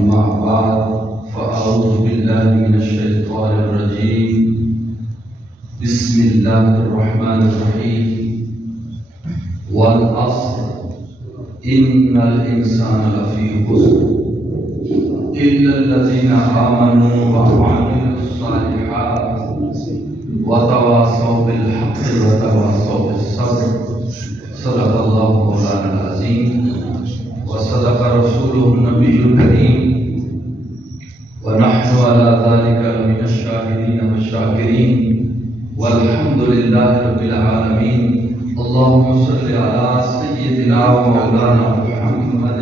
أما بعد فأعوذ بالله من الشيطان الرجيم بسم الله الرحمن الرحيم والعصر إن الإنسان لفي خسر إلا الذين آمنوا وعملوا الصالحات وتواصوا بالحق وتواصوا بالصبر صدق الله مولانا العظيم وصدق رسوله النبي الكريم ونحن على ذلك من الشاهدين والشاكرين والحمد لله رب العالمين اللهم صل على سيدنا ومولانا محمد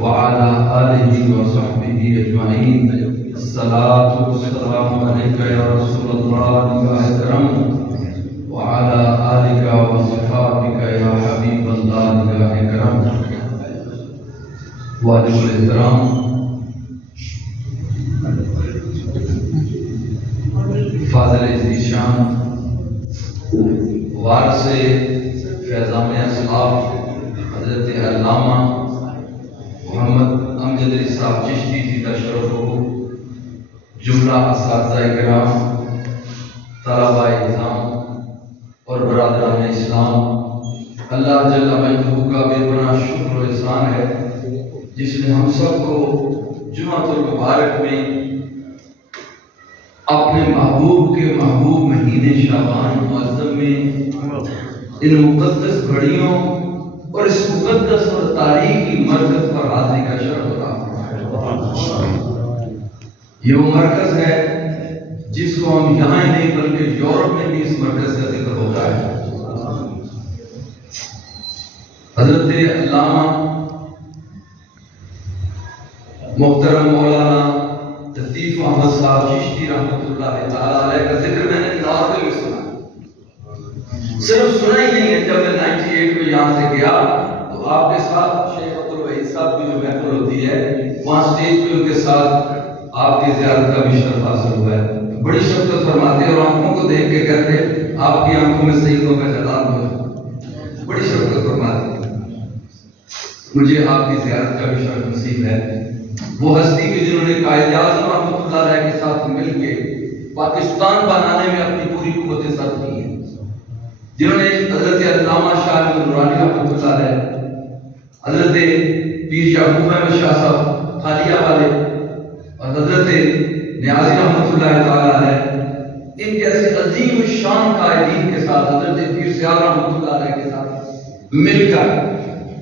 وعلى آله وصحبه أجمعين الصلاة والسلام عليك يا رسول الله الأكرم وعلى آلك وصحابك يا حبيب الله الأكرم واجب الاحترام فاضل ذیشان وارث فیضان اسلاف حضرت علامہ محمد امجد علی صاحب چشتی کی تشرف ہو، جملہ اساتذہ کرام، طلباء نظام اور برادران اسلام، اللہ جل مجدہ کا بے پناہ شکر و احسان ہے جس نے ہم سب کو جمعۃ المبارک میں اپنے محبوب کے محبوب مہینے شعبان معظم میں ان مقدس گھڑیوں اور اس مقدس اور تاریخی مرکز پر حاضری کا شرف عطا فرمایا۔ یہ وہ مرکز ہے جس کو ہم یہاں ہی نہیں بلکہ یورپ میں بھی اس مرکز کا ذکر ہوتا ہے۔ حضرت علامہ محترم مولانا لطیف احمد صاحب چشتی رحمۃ اللہ تعالی علیہ کا ذکر میں نے ناظر میں سنا، صرف سنا ہی نہیں ہے۔ جب میں 98 میں یہاں سے گیا تو آپ کے ساتھ شیخ عبدالوحید صاحب کی جو محفل ہوتی ہے وہاں سٹیج پہ ان کے ساتھ آپ کی زیارت کا بھی شرف حاصل ہوا ہے۔ بڑی شفقت فرماتے اور آنکھوں کو دیکھ کے کہتے آپ کی آنکھوں میں سیدوں کا جلال ہو، بڑی شفقت فرماتے۔ مجھے آپ کی زیارت کا بھی شرف نصیب ہے۔ وہ ہستی کی جنہوں نے قائد اعظم رحمۃ اللہ علیہ کے ساتھ مل کے پاکستان بنانے میں اپنی پوری قوتیں صرف کی ہیں، جنہوں نے حضرت علامہ شاہ نورانی رحمۃ اللہ علیہ، حضرت پیر یعقوب احمد شاہ صاحب حالیہ والے اور حضرت نیازی رحمۃ اللہ تعالی علیہ، ان جیسے عظیم الشان قائدین کے ساتھ، حضرت پیر سیال رحمۃ اللہ علیہ کے ساتھ مل کر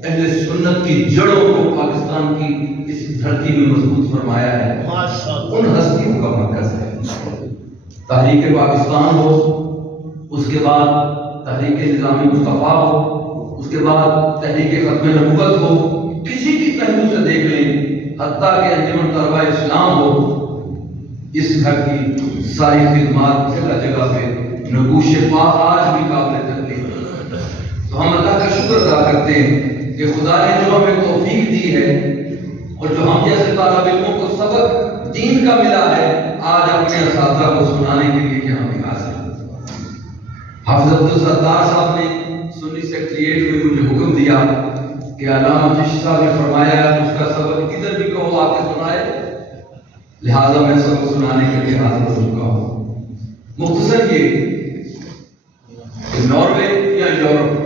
اہل سنت کی جڑوں کو پاکستان کی اس دھرتی میں مضبوط فرمایا ہے۔ ان ہستیوں کا مرکز ہے۔ تحریک پاکستان ہو، اس کے بعد تحریک نظام مصطفیٰ ہو، اس کے بعد تحریک ختم نبوت ہو، کسی بھی پہلو سے دیکھ لیں، حتیٰ کہ انجمن طلبہ اسلام ہو، اس گھر کی ساری خدمات جگہ جگہ پہ نگوش پاک آج بھی قابل تکلیف ہے۔ تو ہم اللہ کا شکر ادا کرتے ہیں کہ خدا نے جو ہمیں توفیق دی ہے اور جو ہم جیسے طالب علموں کو سبق دین کا ملا ہے، آج اپنے اساتذہ کو سنانے کے لیے یہاں بھی حاضر ہیں۔ حافظ عبدالستار صاحب نے سنی سیکریٹریٹ میں مجھے حکم دیا کہ علامہ چشتی صاحب نے فرمایا ہے اس کا سبق کدھر بھی کہو آ کے سنائے، لہٰذا میں سبق سنانے کے لیے حاضر ہو چکا ہوں۔ مختصر یہ کہ ناروے یا یورپ،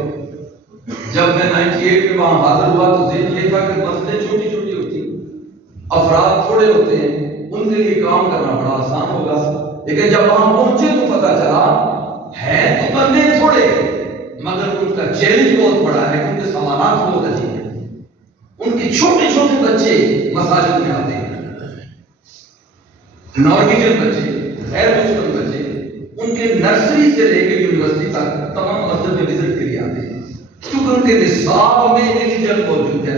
جب میں 98 میں وہاں حاضر ہوا تو ذہن یہ تھا کہ مسجدیں چھوٹی چھوٹی ہوتی ہیں، افراد تھوڑے ہوتے ہیں، ان کے لیے کام کرنا بڑا آسان ہوگا، لیکن جب وہاں پہنچے تو پتہ چلا ہے تو بندے تھوڑے مگر ان کا چیلنج بہت بڑا ہے، ان کے سوالات بہت عجیب ہیں۔ ان کے چھوٹے چھوٹے بچے مساجد میں آتے ہیں، نارمیجن بچے، غیر مسلم بچے، ان کے نرسری سے لے کے یونیورسٹی تک تمام مسجد میں وزٹ کے لیے آتے ہیں، کیونکہ ان کے نصاب میں ریلیجن موجود ہے۔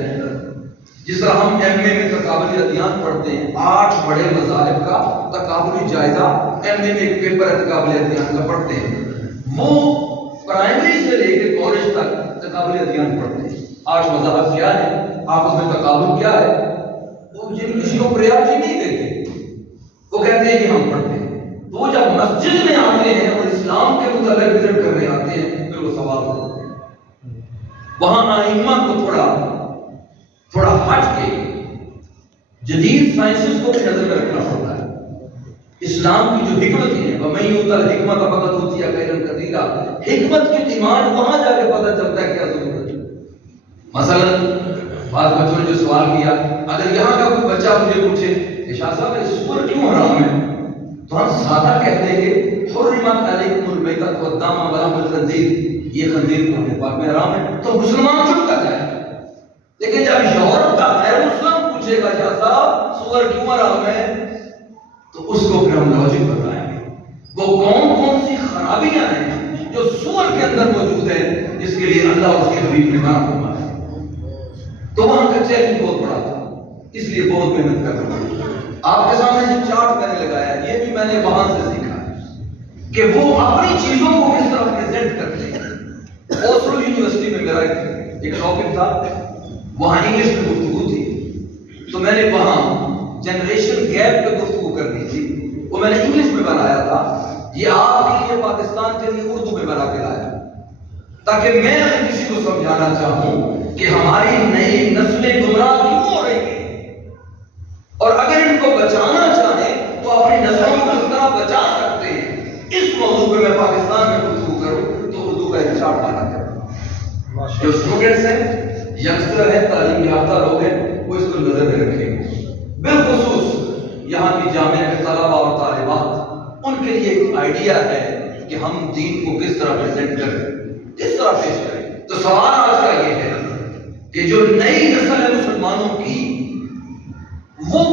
جس طرح ہم ایم اے میں تقابلی ادیان پڑھتے ہیں، 8 بڑے مذاہب کا تقابلی جائزہ ایم اے میں ایک پیپر ہے تقابلی ادیان کا پڑھتے ہیں، وہ پرائمری سے لے کے کالج تک تقابلی ادیان پڑھتے ہیں۔ 8 مذاہب کیا ہے، آپس میں تقابل کیا ہے، وہ کسی کو پریارٹی نہیں دیتے، وہ کہتے ہیں کہ ہم پڑھتے ہیں۔ تو وہ جب مسجد میں آتے ہیں اور اسلام کے متعلق وزٹ کرنے آتے ہیں پھر وہ سوال کرتے ہیں۔ وہاں ائمہ کو تھوڑا ہٹ کے جدید سائنسز کو بھی نظر میں رکھنا ہوتا ہے. اسلام کی جو حکمت ہے وَمَن يُؤْتَ الْحِكْمَةَ فَقَدْ أُوتِيَ خَيْرًا كَثِيرًا، حکمت کی ڈیمانڈ وہاں جا کے پتہ چلتا ہے کیا ضرورت ہے. مثلا بعض بچوں نے جو سوال کیا، اگر یہاں کا کوئی بچہ مجھے پوچھے کہ شاہ صاحب یہ سور کیوں حرام ہے، تو ہم سادہ کہہ دیں گے حرمت علیکم المیتۃ والدم ولحم الخنزیر، یہ خنزیر قرآن پاک میں حرام ہے. تو مسلمان چپ کر جائے. لیکن جب یورپ کا غیر مسلم پوچھے گا شاہ صاحب سور کیوں حرام ہے، تو اس کو پھر ہم لاجک بتائیں گے وہ کون کون سی خرابیاں ہیں جو سور کے اندر موجود ہیں جس کے لیے اللہ اور اس کے حبیب نے کام فرمایا. تو وہاں کا چیلنج بہت بڑا تھا، اس لیے بہت محنت کر رہا ہوں. آپ کے سامنے جو چارٹ میں نے لگایا ہے یہ بھی میں نے وہاں سے سیکھا ہے کہ وہ اپنی چیزوں کو کس طرح پریزنٹ کرتے ہیں. اوسلو یونیورسٹی میں میرا ایک ٹاپک تھا، وہاں انگلش میں گفتگو تھی، تو میں نے وہاں جنریشن گیپ پہ گفتگو کرنی تھی. وہ میں نے انگلش میں بنایا تھا، یہ آپ کے لیے پاکستان کے لیے اردو میں بنا کے لایا تاکہ میں کسی کو سمجھانا چاہوں کہ ہماری نئی نسلیں گمراہ کیوں ہو رہی ہیں، اور اگر ان کو بچانا چاہیں تو اپنی نسلوں کو کس طرح بچا سکتے ہیں. اس موضوع پہ میں پاکستان میں گفتگو کروں تو اردو کا ایک چارٹ بنا کروں. جو اسٹوڈنٹس ہیں، ینگسٹر ہیں، تعلیم یافتہ لوگ ہیں، وہ اس کو نظر میں رکھیں. بالخصوص یہاں کی جامعہ کے طلباء اور طالبات، ان کے لیے ایک آئیڈیا ہے کہ ہم دین کو کس طرح پریزنٹ کریں، کس طرح پیش کریں. تو سوال آج کا یہ ہے کہ جو نئی نسل ہے مسلمانوں کی، وہ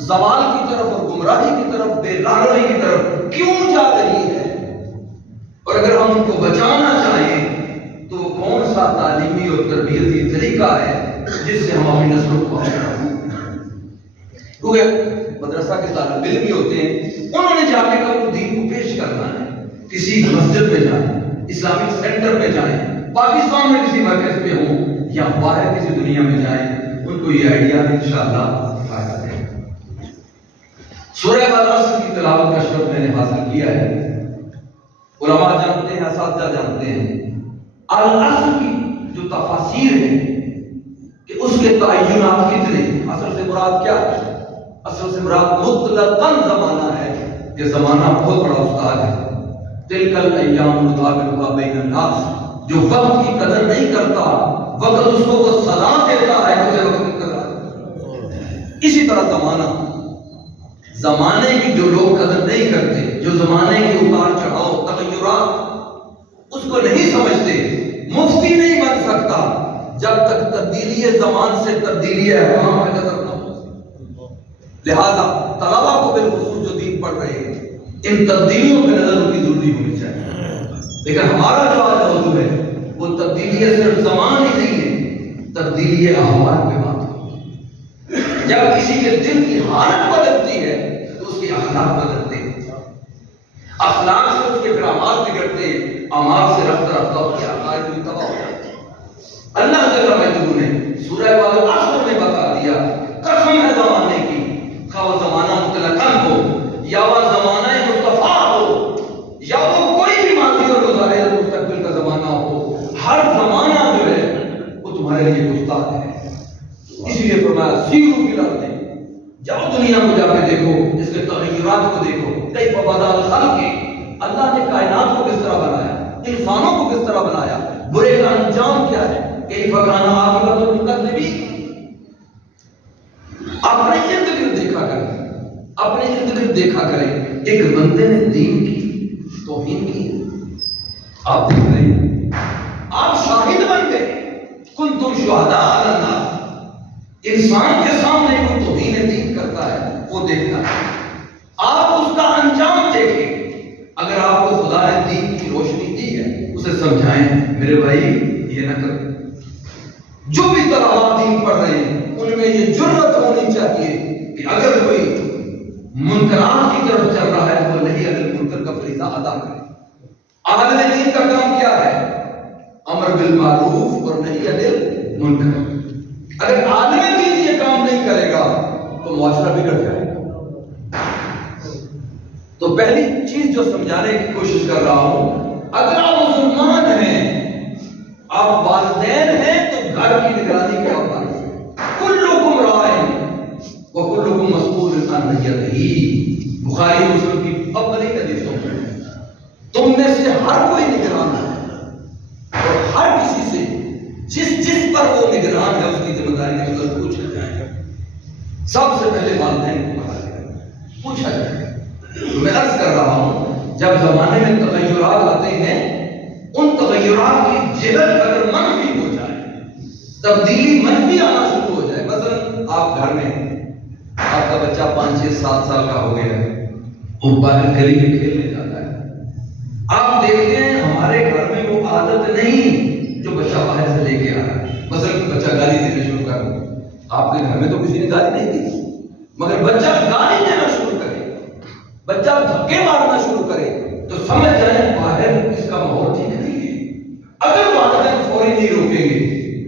زوال کی طرف اور گمراہی کی طرف، بے راہی کی طرف کیوں جا رہی ہے، اور اگر ہم ان کو بچانا چاہیں تو وہ کون سا تعلیمی اور تربیتی طریقہ ہے جس سے ہم اپنی نسلوں کو کیونکہ مدرسہ کے طالب علم بھی ہوتے ہیں، انہوں نے جا کے کل دین کو پیش کرنا ہے. کسی مسجد میں جائیں، اسلامک سینٹر میں جائیں، پاکستان میں کسی مرکز پہ ہوں یا باہر کسی دنیا میں جائیں، ان کو یہ آئیڈیا انشاءاللہ فائدہ دے. سورہ العصر کی تلاوت کا شرف میں نے حاصل کیا ہے. علماء جانتے ہیں، اساتذہ جانتے ہیں، العصر کی جو تفاسیر ہے کہ اس کے تعینات کتنے، اصل سے مراد کیا ہے؟ اصل سے مراد مطلقاً زمانہ ہے کہ زمانہ بہت بڑا استاد ہے. تلک الایام نداولها بین الناس، جو وقت کی قدر نہیں کرتا، وقت اس کو وہ سزا دیتا ہے اسے وقت کی قدر. اسی طرح زمانے کی جو لوگ قدر نہیں کرتے، جو زمانے کے اتار چڑھاؤ تغیرات اس کو نہیں سمجھتے، مفتی نہیں بن سکتا جب تک تبدیلی زمان سے تبدیلی احکام کا نظر نہ ہو. لہذا طلباء کو بالخصوص جو دین پڑھ رہے ہیں، ان تبدیلیوں پہ نظر ان کی ضروری ہونی چاہیے. لیکن ہمارا جو آج موضوع ہے وہ تبدیلی صرف زمان ہی نہیں ہے، تبدیلی احوال پہ بات ہے. جب کسی کے دل کی حالت بدلتی ہے تو اس کے اخلاق بدلتے ہیں، اخلاق سے اس کے پھر اعمال بگڑتے ہیں، اعمال سے رفتہ رفتہ اس کے عقائد بھی تباہ ہو جاتے ہیں. اللہ جل مجدور نے سورہ العصر میں بتا دیا، قسم ہے زمانے کی، خواہ وہ زمانہ مطلقاً ہو یا وہ زمانہ مصطفیٰ ہو یا وہ کوئی بھی ماضی اور مضارع اور مستقبل کا زمانہ ہو، ہر زمانہ جو ہے وہ تمہارے لیے استاد ہے. اسی لیے فرمایا سیروا فی الارض، جاؤ دنیا کو جا کے دیکھو، اس کے تغیرات کو دیکھو. کیف بدا الخلق، اللہ نے کائنات کو کس طرح بنایا، انسانوں کو کس طرح بنایا، برے کا انجام کیا ہے، کیف کان عاقبۃ المکذبین. اپنے ارد گرد دیکھا کریں، اپنے ارد گرد دیکھا کریں. ایک بندے نے دین کی توہین کی، آپ دیکھ رہے ہیں، آپ شاہد بن گئے. کنتم شہداء علی الناس، انسان کے سامنے کوئی توہین دین کرتا ہے وہ دیکھتا ہے، آپ اس کا انجام دیکھیں. اگر آپ کو خدا نے دین کی روشنی دی ہے اسے سمجھائیں، میرے بھائی یہ نہ کریں. جو بھی طلباء دین پڑھ رہے ہیں ان میں یہ جرأت ہونی چاہیے کہ اگر کوئی منکرات کی طرف چل رہا ہے تو نہی عن المنکر کا فریضہ ادا کرے. عالم دین کا کام کیا ہے؟ امر بالمعروف اور نہی عن المنکر. اگر عالم دین یہ کام نہیں کرے گا تو معاشرہ بگڑ جائے گا. تو پہلی چیز جو سمجھانے کی کوشش کر رہا ہوں، اگر آپ مسلمان ہیں، آپ والدین ہیں، تو گھر کی نگرانی کے حوالے سے کلکم راع وکلکم یدہی، بخاری مسلم کی اپنی حدیثوں میں تم میں سے ہر کوئی نگران ہے اور ہر کسی سے جس پر وہ نگران ہے اس کی ذمہ داری کے مطلب پوچھا جائے گا. سب سے پہلے والدین کو پوچھا جائے گا. میں عرض کر رہا ہوں جب زمانے میں تغیرات آتے ہیں ان تغیرات کی جہت اگر منفی ہو جائے، تبدیلی منفی آنا شروع ہو جائے. مثلا آپ گھر میں آپ کا بچہ 5-6-7 سال کا ہو گیا ہے، وہ باہر گلی میں کھیلنے جاتا ہے. آپ دیکھتے ہیں ہمارے گھر میں وہ عادت نہیں جو بچہ باہر سے لے کے آ رہا ہے. مثلا بچہ گالی دینا شروع کر دے. آپ کے گھر میں تو کسی نے گالی نہیں دی، مگر بچہ گالی دینا شروع کرے، بچہ دھکے مارنا شروع کرے تو سمجھ جائیں باہر اس کا ماحول ٹھیک نہیں ہے. اگر والدین فوری نہیں روکیں گے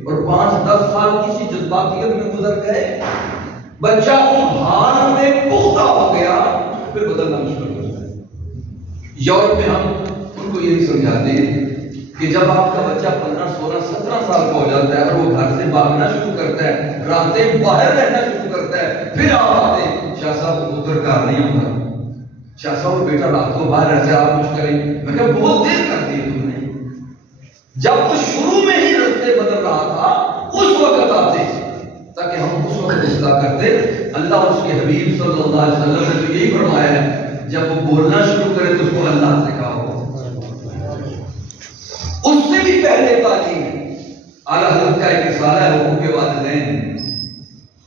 اور 5-10 سال کسی جذباتیت میں گزر گئے، بچہ اس حال میں پختہ ہو گیا، پھر بدلنا مشکل ہو جائے. یورپ میں ہم ان کو یہی سمجھاتے ہیں کہ جب آپ کا بچہ 15-16-17 سال کا ہو جاتا ہے اور وہ گھر سے بھاگنا شروع کرتا ہے، راتیں باہر رہنا شروع کرتا ہے، پھر آپ آتے ہیں شاہ صاحب کو پتر کار نہیں ہوتا، شاہ صاحب بیٹا رات کو باہر رہتا ہے، آپ کچھ کریں. میں کہا بہت دیر کر دی تم نے. جب وہ شروع میں ہی راستے بدل رہا تھا اس وقت آتے تاکہ ہم اس وقت اصلاح کرتے. اللہ اور اس کے حبیب صلی اللہ علیہ وسلم نے تو یہی فرمایا ہے جب وہ بولنا شروع کرے تو اس کو اللہ سے کہا. اس سے بھی پہلے تعلیم اعلیٰ حضرت کا ایک رسالہ ہے حقوق والدین،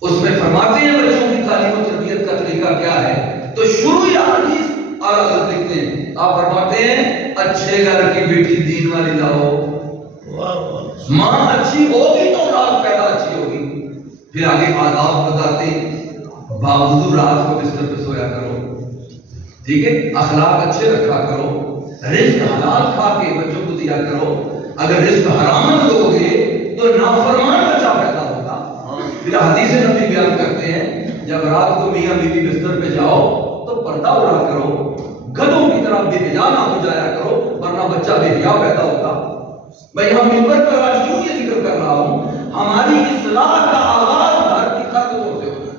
اس میں فرماتے ہیں بچوں کی تعلیم و تربیت کا طریقہ کیا ہے. تو شروع حدیث اعلیٰ حضرت لکھتے ہیں، آپ فرماتے ہیں اچھے گھر کی بیٹی دین والی لاؤ. ماں اچھی ہوگی تو اولاد پیدا اچھی ہوگی. پھر آگے آداب بتاتے باوضو رات کو بستر پہ سویا کرو، ٹھیک ہے، اخلاق اچھے رکھا کرو، رزق حلال کھا کے بچوں کو دیا کرو. اگر رزق حرام دو گے تو نافرمان بچہ پیدا ہوگا. پھر حدیث نبی بیان کرتے ہیں جب رات کو میاں بیوی بستر پہ جاؤ تو پردہ اڑا کرو، گدھوں کی طرح بے حیا نہ ہو جایا کرو ورنہ بچہ بے حیا پیدا ہوگا. میں یہاں ممبر پر آج کیوں یہ ذکر کر رہا ہوں؟ ہماری اصلاح کا آغاز گھر کی خرگتوں سے ہوتا ہے.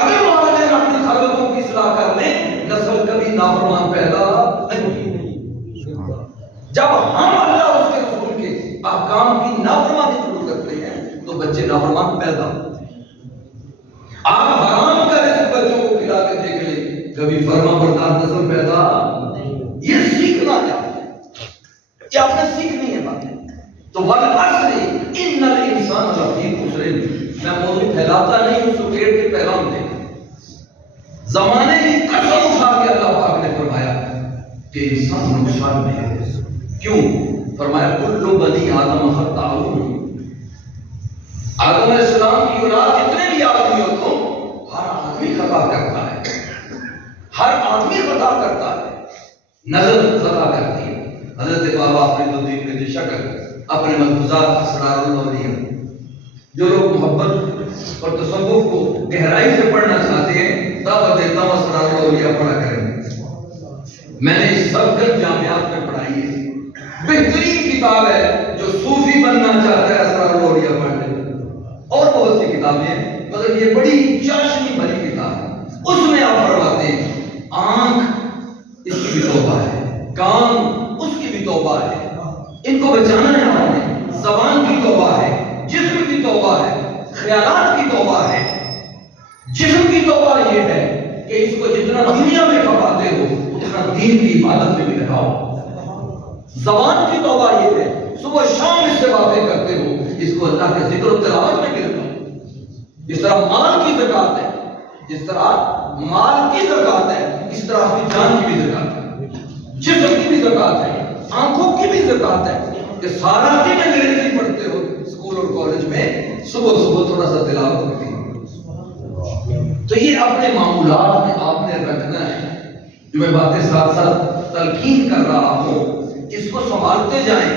اگر والدین اپنی خرگتوں کی اصلاح کر لیں نسل کبھی نافرمان پیدا نہیں ہوگی. جب ہم اللہ اور اس کے رسول کے احکام کی نافرمانی شروع کرتے ہیں تو بچے نافرمان پیدا ہوتے ہیں. آپ حرام کا رزق بچوں کو کھلا کے دیکھ لیں کبھی فرما بردار نسل پیدا. یہ سیکھنا چاہتے ہیں، یہ آپ نے سیکھنی ہے باتیں. تو والعصر ان الانسان لفی خسر. میں موضوع پھیلاتا نہیں ہوں، سکیٹ کے پیغام دے. زمانے کی قسم اٹھا کے اللہ پاک نے فرمایا کہ انسان نقصان میں ہے. کیوں؟ فرمایا کل بنی آدم خطاؤون. آدم علیہ السلام کی اولاد جتنے بھی آدمی ہو تم، ہر آدمی خطا کرتا ہے، ہر آدمی خطا کرتا ہے. نظر خطا کرتی ہے. حضرت بابا فرید الدین میں شکل اپنے ملفوظات اسرار الاولیاء، جو لوگ محبت اور تصوف کو گہرائی سے پڑھنا چاہتے ہیں دعوت دیتا ہوں اسرار الاولیاء پڑھا کریں. میں نے اس سبکت جامعات میں پڑھائی ہے. بہترین کتاب ہے، جو صوفی بننا چاہتا ہے اسرار الاولیاء پڑھ لے. اور بہت سی کتابیں ہیں مگر یہ بڑی چاشنی بھری کتاب ہے. اس میں آپ فرماتے ہیں آنکھ اس کی بھی توبہ ہے، کان اس کی بھی توبہ ہے، ان کو بچانا ہے آپ نے. زبان کی توبہ ہے، جسم کی توبہ ہے، خیالات کی توبہ ہے. جسم کی توبہ یہ ہے کہ اس کو جتنا دنیا میں کھپاتے ہو اتنا دین کی عبادت میں بھی لگاؤ. زبان کی توبہ یہ ہے صبح شام اس سے باتیں کرتے ہو اس کو اللہ کے ذکر و تلاوت میں گرتا. جس طرح مال کی زکات ہے، جس طرح مال کی زکات ہے، اس طرح اپنی جان کی بھی زکات ہے، جسم کی بھی زکات ہے، آنکھوں کی بھی زکات ہے. کہ سارا دن انگریزی پڑھتے ہو اسکول اور کالج میں، صبح صبح تھوڑا سا تلاوت کرتی ہے. تو یہ اپنے معمولات میں آپ نے رکھنا ہے. جو میں باتیں ساتھ ساتھ تلقین کر رہا ہوں اس کو سنبھالتے جائیں،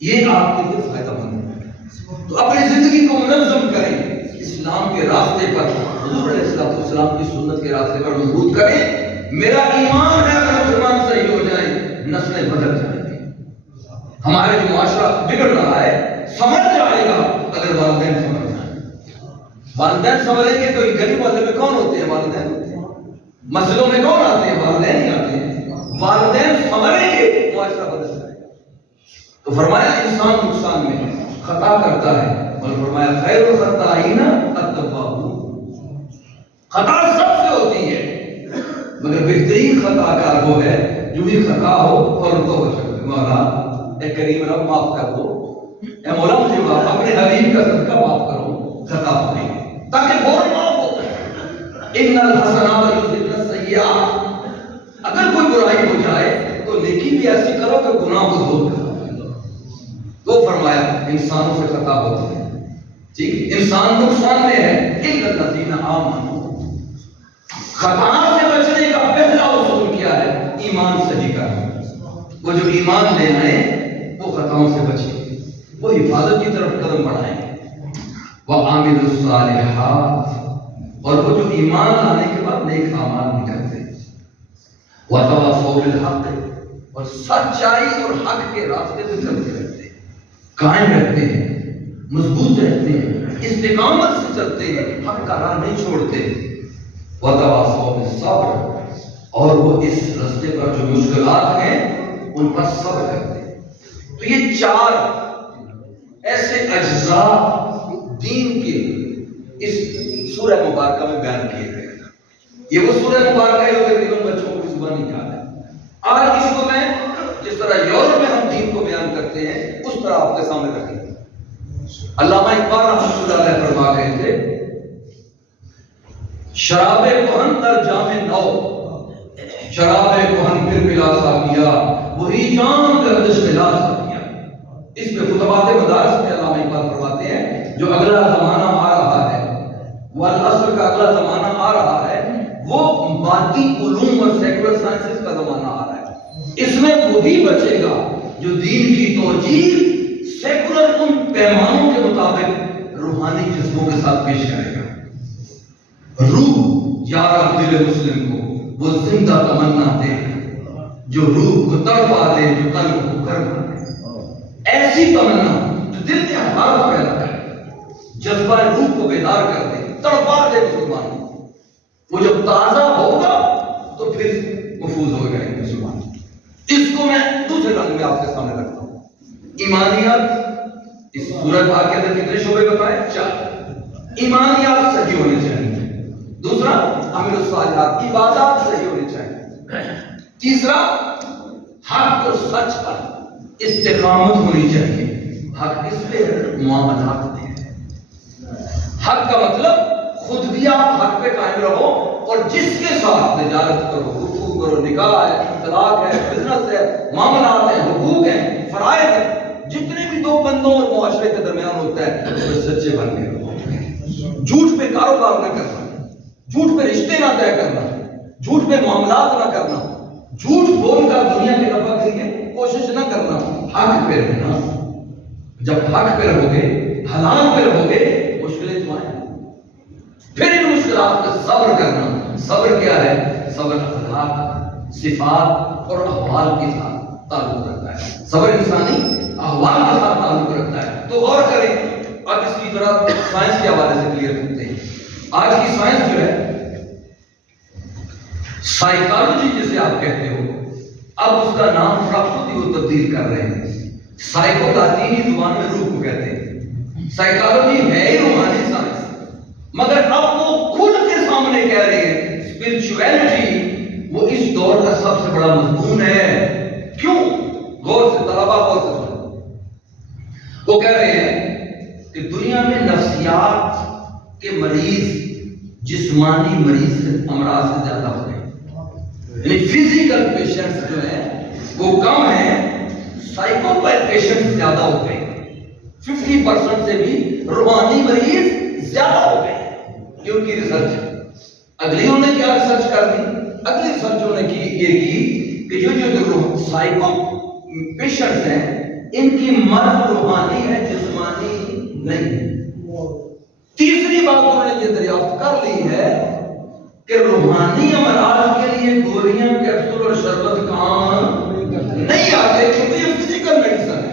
یہ آپ کے لیے فائدہ مند ہے. تو اپنی زندگی کو منظم کریں، اسلام کے راستے پر، حضور علیہ السلام کی سنت کے راستے پر مضبوط کریں. میرا ایمان ہے اگر مسلمان صحیح ہو جائیں نسلیں بدل جائیں گی. ہمارے جو معاشرہ بگڑ رہا ہے سمجھ جائے گا اگر والدین سمجھ جائیں. والدین سنبھلیں گے تو گلی محلے میں کون ہوتے ہیں؟ والدین ہوتے ہیں. مسجدوں میں کون آتے ہیں؟ والدین ہی آتے ہیں. والدین سنبھلیں گے معاشرہ بدل جائے گا. تو فرمایا انسان نقصان میں ہے، خطا کرتا ہے، اور فرمایا خیر الخطائین التوابون. خطا سب سے ہوتی ہے مگر بہترین خطا کار وہ ہے جو بھی خطا ہو اور توبہ کرے. مولا اے کریم رب معاف کر دو، اے مولا مجھے معاف، اپنے حبیب کا صدقہ معاف کرو، خطا ہو گئی تاکہ فوراً معاف ہو. ان الحسنات یذہبن السیئات، اگر کوئی برائی ہو جائے تو نیکی بھی ایسی کرو کہ گناہ کو دور کرو. تو فرمایا انسانوں سے خطا ہوتی ہے، ٹھیک، انسان نقصان میں ہے. الا الذین آمنوا، خطا سے بچنے کا پہلا اصول کیا ہے؟ ایمان صحیح کرنا. وہ جو ایمان لے آئے وہ خطاؤں سے بچیں، وہ حفاظت کی طرف قدم بڑھائیں. وَعَامِلُوا الصَّالِحَاتِ، اور وہ جو ایمان لانے کے بعد نیک اعمال بھی کرتے ہیں. وَتَوَاصَوْا بِالْحَقِّ، اور سچائی اور حق کے راستے پہ چلتے رہتے ہیں، قائم رہتے ہیں، مضبوط رہتے ہیں، استقامت سے چلتے ہیں، حق کا راہ نہیں چھوڑتے. وَتَوَاصَوْا بِالصَّبْرِ، اور وہ اس راستے پر جو مشکلات ہیں ان پر صبر کرتے ہیں. تو یہ چار ایسے اجزاء دین کے اس سورہ مبارکہ میں بیان کیے گئے. یہ وہ سورہ مبارکہ ہے جو تقریباً بچوں کو زبان نہیں یاد ہے. آج اس کو میں جس طرح یورپ میں ہم دین کو بیان کرتے ہیں اس طرح آپ کے سامنے رکھیں گے. علامہ اقبال رحمۃ اللہ علیہ فرما گئے تھے، شراب کہن در جام نو، شراب کہن پھر ملا ساقیا، وہی جام گردش ملا ساقیا. اس میں خطبات مدارس میں علامہ اقبال فرماتے ہیں جو اگلا زمانہ آ رہا ہے، والعصر کا اگلا زمانہ آ رہا ہے، وہ مادی علوم اور سیکولر سائنسز کا زمانہ آ رہا ہے. اس میں وہی بچے گا جو دین کی توجیہ سیکولر ان پیمانوں کے مطابق روحانی جذبوں کے ساتھ پیش کرے گا. روح یارا دل مسلم کو وہ زندہ تمنا دے جو روح کو تڑپا دے، جو قلب کو گرم دے. ایسی تمنا جو دل میں حرارت پیدا کرے، جذبہ روح کو بیدار کر دے، تڑپا دے مسلمانوں کو. وہ جب تازہ ہوگا تو پھر محفوظ ہو گئے مسلمان. اس کو میں دوسرے رنگ میں آپ کے سامنے رکھتا ہوں. ایمانیات، اس سورۃ پاک کے اندر کتنے شعبے بتائے؟ 4. ایمانیات صحیح ہونے چاہیے. دوسرا عمل الصالحات، عبادات صحیح ہونی چاہیے. تیسرا حق اور سچ پر استقامت ہونی چاہیے. حق کس پہ ہے؟ معاملات پہ ہے. حق کا مطلب خود بھی آپ حق پہ قائم رہو، اور جس کے ساتھ تجارت کرو، گفتگو کرو، نکاح ہے، طلاق ہے، بزنس ہے، معاملات ہیں، حقوق ہیں، فرائض ہیں، جتنے بھی دو بندوں اور معاشرے کے درمیان ہوتا ہے اس میں سچے بن کے رہو. جھوٹ پہ کاروبار نہ کرنا، جھوٹ پہ رشتے نہ طے کرنا، جھوٹ پہ معاملات نہ کرنا، جھوٹ بول کر دنیا کے نفع کے لیے کوشش نہ کرنا. حق پہ رہنا. جب حق پہ رہو گے، حلال پہ رہو گے، مشکلیں تو آئیں. پھر ان مشکلات کا صبر کرنا. صبر کیا ہے؟ صبر اخلاق، صفات اور احوال کے ساتھ تعلق رکھتا ہے. صبر انسانی احوال کے ساتھ تعلق رکھتا ہے. تو غور کریں. اب اس کی طرح سائنس کے حوالے سے کلیئر کرتے ہیں. آج کی سائنس جو ہے سائیکالوجی جسے آپ کہتے ہو، اب اس کا نام فلسفی کو تبدیل کر رہے ہیں. سائیکو لاطینی زبان میں روح کو کہتے ہیں. سائیکالوجی ہے ہی روحانی سائنس، مگر اب وہ کھل کے سامنے کہہ رہے ہیں اسپرچویلٹی وہ اس دور کا سب سے بڑا مضمون ہے. کیوں؟ غور سے طلبا غور سے سنو. وہ کہہ رہے ہیں کہ دنیا میں نفسیات کے مریض جسمانی مریض سے امراض سے زیادہ ہو گئے. یعنی فزیکل پیشنٹس جو ہیں وہ کم ہیں، سائیکو پیشنٹس زیادہ ہو گئے. 50% سے بھی روحانی مریض زیادہ ہو گئے. یہ ان کی ریسرچ ہے. اگلی انہوں نے کیا ریسرچ کر دی؟ اگلی ریسرچ انہوں نے یہ کی کہ جو سائیکو پیشنٹس ہیں ان کی مرض روحانی ہے، جسمانی نہیں. تیسری بات انہوں نے یہ دریافت کر لی ہے کہ روحانی امراض کے لیے گولیاں، کیپسول اور شربت کام نہیں آتے، کیونکہ یہ فزیکل میڈیسن ہے.